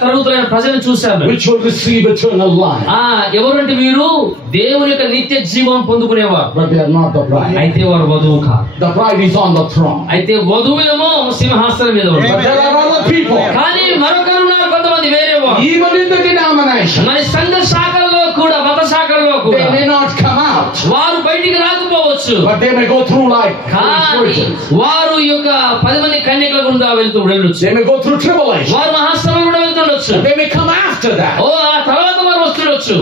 తరగతులైన ప్రజలను చూశాము, which will receive eternal life, ఎవరంటే వీరు దేవుని యొక్క నిత్య జీవం పొందుకునేవారు, but they are not the bride. అయితే వారు వధువు కాదు. The bride is on the throne. అయితే వధువులేమో సింహాసనం మీద But ఉంటారు. there are other people, కానీ మరొకరు ఉన్నారు, కొంతమంది వేరే వారు. even in the denomination, మరి సంఘ శాఖల్లో కూడా, మత శాఖల్లో కూడా they may not come out, వారు బయటికి రాకపోవచ్చు, but they may go through like కానీ virgins. వారు ఈ యొక్క 10 మంది కన్యకల గుండా వెళ్ళొచ్చు. They may go through tribulation. వారు మహాశ్రమ కూడా వెళ్తుండొచ్చు. They may come after that. ఆ తర్వాత వారు వస్తుండొచ్చు.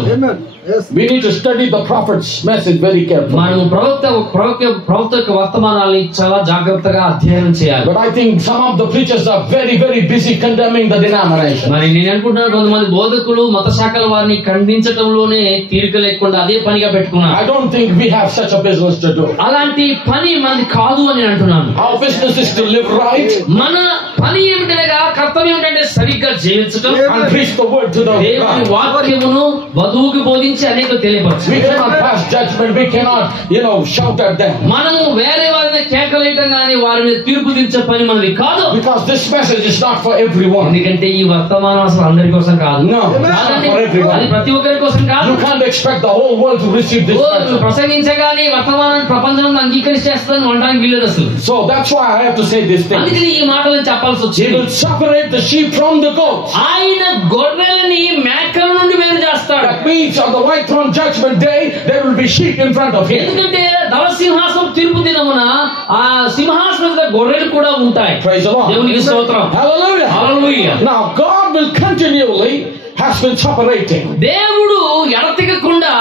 We need to study the prophet's message very carefully. మనం ప్రవక్త యొక్క వర్తమానాన్ని చాలా జాగ్రత్తగా అధ్యయనం చేయాలి. But I think some of the preachers are very, very busy condemning the denomination. మరి నేను అనుకుంటున్నాను, కొంతమంది బోధకులు మత శాఖల వారిని ఖండించడంలోనే తీరిక లేకుండా అదే పనిగా పెట్టుకున్నారు. I don't think we have such a business to do. అలాంటి పని మనది కాదు అని అంటున్నాను. Our business is to live right మన పని ఏమిటనగా, కర్తవ్యం ఏంటంటే సరిగ్గా జీవించడం, and preach the word to the దేవుని bride. వాక్యమును వధువుకి బోధించి అనేక తెలియపరచు. We cannot pass judgment. We cannot, shout at them. మనము వేరే వారిని కేకలేయటం కానీ వారి మీద తీర్పు తీర్చే పని మనది కాదు. Because this message is not for everyone. ఎందుకంటే ఈ వర్తమానం అసలు అందరి కోసం కాదు. No, it's not కాదండి. for everyone. అది ప్రతి ఒక్కరి కోసం కాదు. You can't expect the whole world to receive this message. ప్రసంగించగానే వర్తమానాన్ని ప్రపంచం అంగీకరిస్తేస్తాను అనడానికి వీలేదు అసలు. So that's why I have to say this thing. అందుకని ఈ మాటలను చెప్పాల్సి He వచ్చింది. will separate the sheep from the goats. ఆయన గొర్రెలని మేకల నుండి వేరు చేస్తాడు. That means on the white throne judgment day, there will be sheep in front of him. ఎందుకంటే ధవళ సింహాసనం తీర్పు దినమున ఆ సింహాసనం మీద గొర్రెలు కూడా ఉంటాయి. Praise the Lord. దేవునికి స్తోత్రం. Hallelujah. Hallelujah. Now God will continually has been separating. దేవుడు ఎడతెగకుండా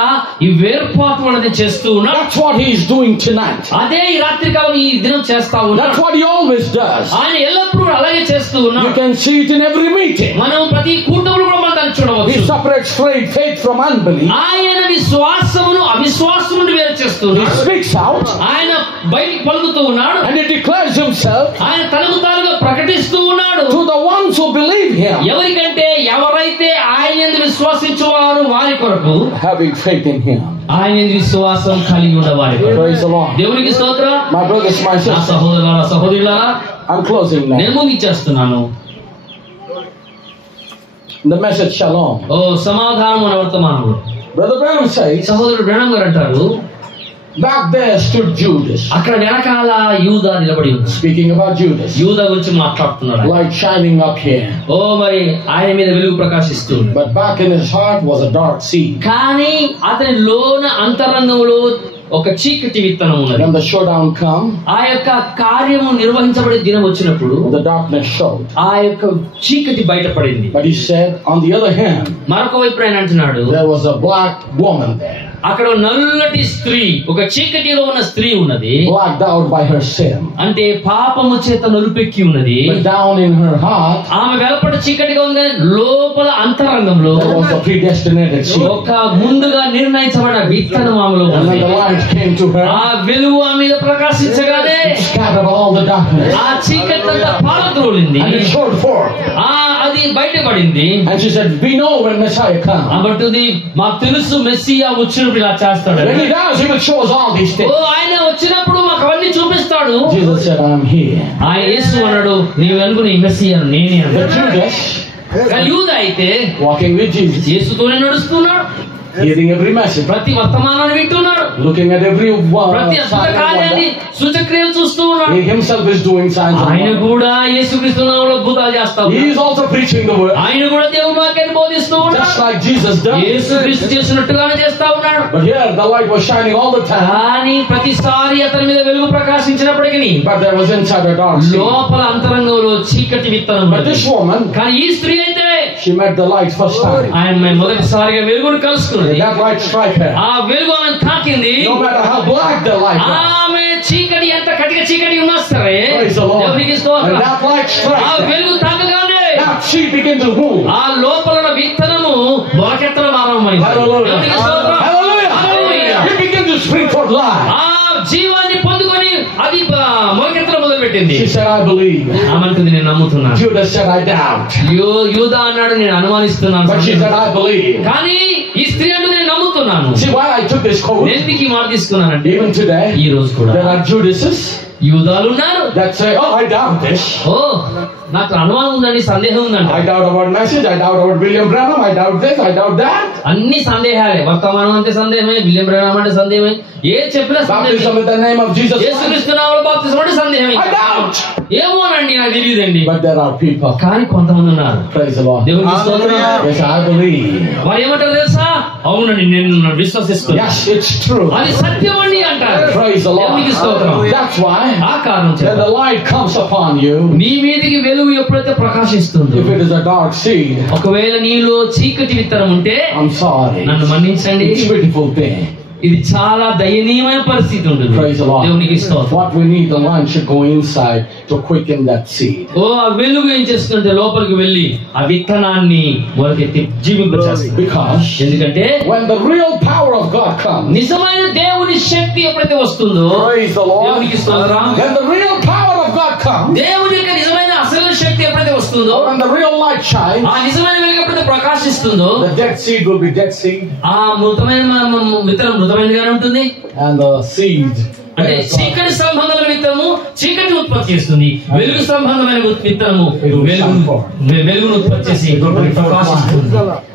ఈ వేర్పాటు అనేది చేస్తూ ఉన్నాడు. That's what he is doing tonight. అదే ఈ రాత్రి కాలం ఈ దినం చేస్తా ఉన్నాడు. That's what he always does. ఆయన ఎల్లప్పుడూ అలాగే చేస్తూ You ఉన్నాడు. can see it in every meeting. మనం ప్రతి కూటములో కూడా మనం దాన్ని He చూడవచ్చు. separates faith from unbelief. ఆయన విశ్వాసమును అవిశ్వాసం నుండి వేరు చేస్తూ He ఉన్నాడు. speaks out ఆయన బయటికి పలుకుతూ ఉన్నాడు. and he declares himself ఆయన తనకు తానుగా ప్రకటిస్తూ ఉన్నాడు. to the ones who believe him, ఎవరికంటే ఎవరైతే ఆయన యందు విశ్వసించువారు వారి కొరకు, having faith in him. ఆయన యందు విశ్వాసం కలిగి ఉన్న వారి కొరకు. Praise the Lord. దేవునికి స్తోత్రం. My brothers, my నా sisters, సహోదరులారా సహోదరులారా, I'm closing now. నేను ముగించేస్తున్నాను. The message shalom. ఓ సమాధానం అనే వర్తమానంలో Brother Branham says సహోదరుడు బ్రహ్మ గారు అంటారు, Back there stood Judas. అక్కడ వెనకాల యూదా నిలబడి ఉన్నాడు. Speaking about Judas. యూదా గురించి మాట్లాడుతున్నాడు. Light shining up here. ఓ మరి ఆయన మీద వెలుగు ప్రకాశిస్తూ ఉంది. But back in his heart was a dark seed. కానీ అతని లోన అంతరంగంలో ఒక చీకటి విత్తనం ఉన్నది. When the showdown come, ఆ యొక్క కార్యము నిర్వహించబడే దినం వచ్చినప్పుడు the darkness showed. ఆ యొక్క చీకటి బయటపడింది. But he said, on the other hand, మరొక వైపు ఆయన అంటున్నాడు, there was a black woman there, అక్కడ నల్లటి స్త్రీ, ఒక చీకటిలో ఉన్న స్త్రీ ఉన్నది. blacked out by her sin. అంటే పాపము చేత నలుపెక్కి ఉన్నది. But down in her heart, ఆమె వెలుపట చీకటిగా ఉంది, లోపల అంతరంగంలో there was a predestinated seed. ఒక ముందుగా నిర్ణయించబడిన విత్తనం ఆమెలో And ఉంది. when the light came to her, ఆ వెలుగు ఆమె మీద ప్రకాశించగానే it scattered all the darkness. ఆ చీకటి అంతా పారద్రోలింది. And it showed forth. అది బయటపడింది. And she said, we know when Messiah comes. కాబట్టి మాకు తెలుసు మెస్సియా వచ్చినప్పుడు ఇలా చేస్తాడు. When he does, he will show us all these things. ఆయన వచ్చినప్పుడు మాకు అవన్నీ చూపిస్తాడు. Jesus said, I am here. ఆయన యేసు అన్నాడు, నీవు అనుకుని మెస్సియాను నేనే But అన్నాడు. Judas, యూదా అయితే walking with Jesus, యేసుతోనే నడుస్తున్నాడు, hearing every message, ప్రతి వర్తమానాన్ని వింటున్నాడు, looking at every ప్రతి అద్భుత కార్యాన్ని సూచక్రియలు చూస్తూ ఉన్నాడు. he himself is doing signs and ఆయన wonders. కూడా యేసుక్రీస్తు నామములో అద్భుతాలు చేస్తాడు. He is also preaching the word, ఆయన కూడా దేవుని వాక్యాన్ని బోధిస్తూ just ఉన్నాడు, like Jesus does. యేసుక్రీస్తు చేసినట్టుగానే చేస్తా ఉన్నాడు. But here the light was shining all the time. కానీ ప్రతిసారి అతని మీద వెలుగు ప్రకాశించినప్పటికీ But there was inside a dark seed. లోపల అంతరంగంలో చీకటి విత్తనం But ఉన్నది. this woman, కానీ ఈ స్త్రీ అయితే she met the light first time. ఆయన మొదటిసారిగా వెలుగును కలుసుకున్నది. That light struck her. ఆ వెలుగు ఆమెను తాకింది. No matter how black the light was. ఆమె చీకటి ఎంత కటిక చీకటి ఉన్నా సరే Praise the Lord. దేవునికి And స్తోత్రం. that light ఆ struck her. వెలుగు తాకగానే That seed began to move. ఆ లోపల ఉన్న విత్తనము మొలకెత్తడం ఆరంభమైంది. Hallelujah. దేవునికి స్తోత్రం. Hallelujah. Hallelujah. It began to spring forth life. ఆ జీవాన్ని పొందుకొని అది మొలకెత్తడం మొదలుపెట్టింది. She said, I believe. ఆమె అంటుంది, నేను నమ్ముతున్నాను. Judas said, I doubt. యూదా అన్నాడు, నేను అనుమానిస్తున్నాను. But she said, I believe. కానీ ఈ స్త్రీ అంటుంది, నేను నమ్ముతున్నాను. See why I took this code? ఎందుకు ఈ మాట తీసుకున్నానంటే Even today, ఈ రోజు కూడా there are Judases యూదాలు ఉన్నారు. that say, oh, I doubt this. ఓ నాకు అనుమానం ఉందండి, సందేహం ఉందంట. I doubt about message. I doubt about William Branham. I doubt this. I doubt that. అన్ని సందేహాలే. వర్తమానం అంటే సందేహమే, విలియం బ్రానమ్ అంటే సందేహమే, ఏది చెప్పినా Baptism సందేహమే. in the name of Jesus Christ. యేసుక్రీస్తు నామములో బాప్తిసం అంటే సందేహమే. I doubt. ఏమోనండి, నాకు తెలియదండి. But there are people. కానీ కొంతమంది ఉన్నారు. Praise the Lord. దేవునికి స్తోత్రం. Yes, I believe. వారు ఏమంటారు తెలుసా? అవునండి, నేను విశ్వసిస్తున్నాను, Yes, it's true. అది సత్యం అండి అంటారు. Praise the Lord. దేవునికి స్తోత్రం. That's why ఆ కారణం when చేత the light comes upon you, నీ మీదికి వెలుగు ఎప్పుడైతే ప్రకాశిస్తుందో, if it is a dark seed, ఒకవేళ నీలో చీకటి విత్తనం ఉంటే I'm sorry. నన్ను మన్నించండి, It's a beautiful thing. ఇది చాలా దయనీయమైన పరిస్థితి ఉంటుంది. Praise the Lord. దేవునికి స్తోత్రం. What we need, the light should go inside to quicken that seed. ఓ ఆ వెలుగు ఏం చేస్తుంటే లోపలికి వెళ్ళి ఆ విత్తనాన్ని మొలకెత్తి జీవింపచేస్తుంది. Because ఎందుకంటే when the real power of God comes, నిజమైన దేవుని శక్తి ఎప్పుడైతే వస్తుందో, praise the Lord. దేవునికి స్తోత్రం. When the real power of God comes, దేవుని యొక్క నిజమైన అసలు శక్తి ఎప్పుడైతే వస్తుందో, when the real light shines, ఆ నిజమైన వెలుగు ఎప్పుడైతే ప్రకాశిస్తుందో, the dead seed will be dead seed, ఆ మృతమైన విత్తనం మృతమైనదిగానే ఉంటుంది. and the seed, అంటే చీకటి సంబంధమైన విత్తనము చీకటిని ఉత్పత్తి చేస్తుంది, వెలుగు సంబంధమైన విత్తనము వెలుగును ఉత్పత్తి చేసి ప్రకాశిస్తుంది,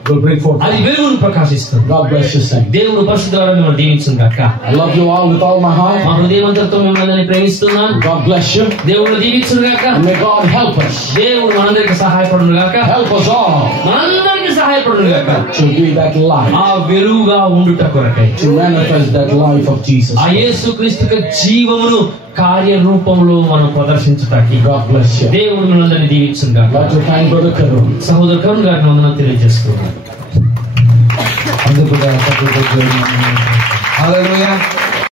will bring forth. అది వెలుగును ప్రకాశిస్తుంది. God bless you, saint. దేవుని పరిశుద్ధులను మిమ్మల్ని దీవించును గాక. I love you all with all my heart. మా హృదయమంతటితో మిమ్మల్ని ప్రేమిస్తున్నాను. God bless you. దేవుడు దీవించును గాక. And may God help us. దేవుడు మనందరికి సహాయపడును గాక. Help us all మనందరికి సహాయపడును గాక. to be that light, ఆ వెలుగుగా ఉండుట కొరకై, to manifest that life of Jesus. ఆ యేసుక్రీస్తు యొక్క జీవమును కార్యరూపంలో మనం ప్రదర్శించటానికి God bless you. దేవుడు మనందరిని దీవించును గాక. Glad to thank Brother Karun. సహోదరు కరుణ్ గారిని వందనాలు తెలియజేస్తున్నాను. Hallelujah.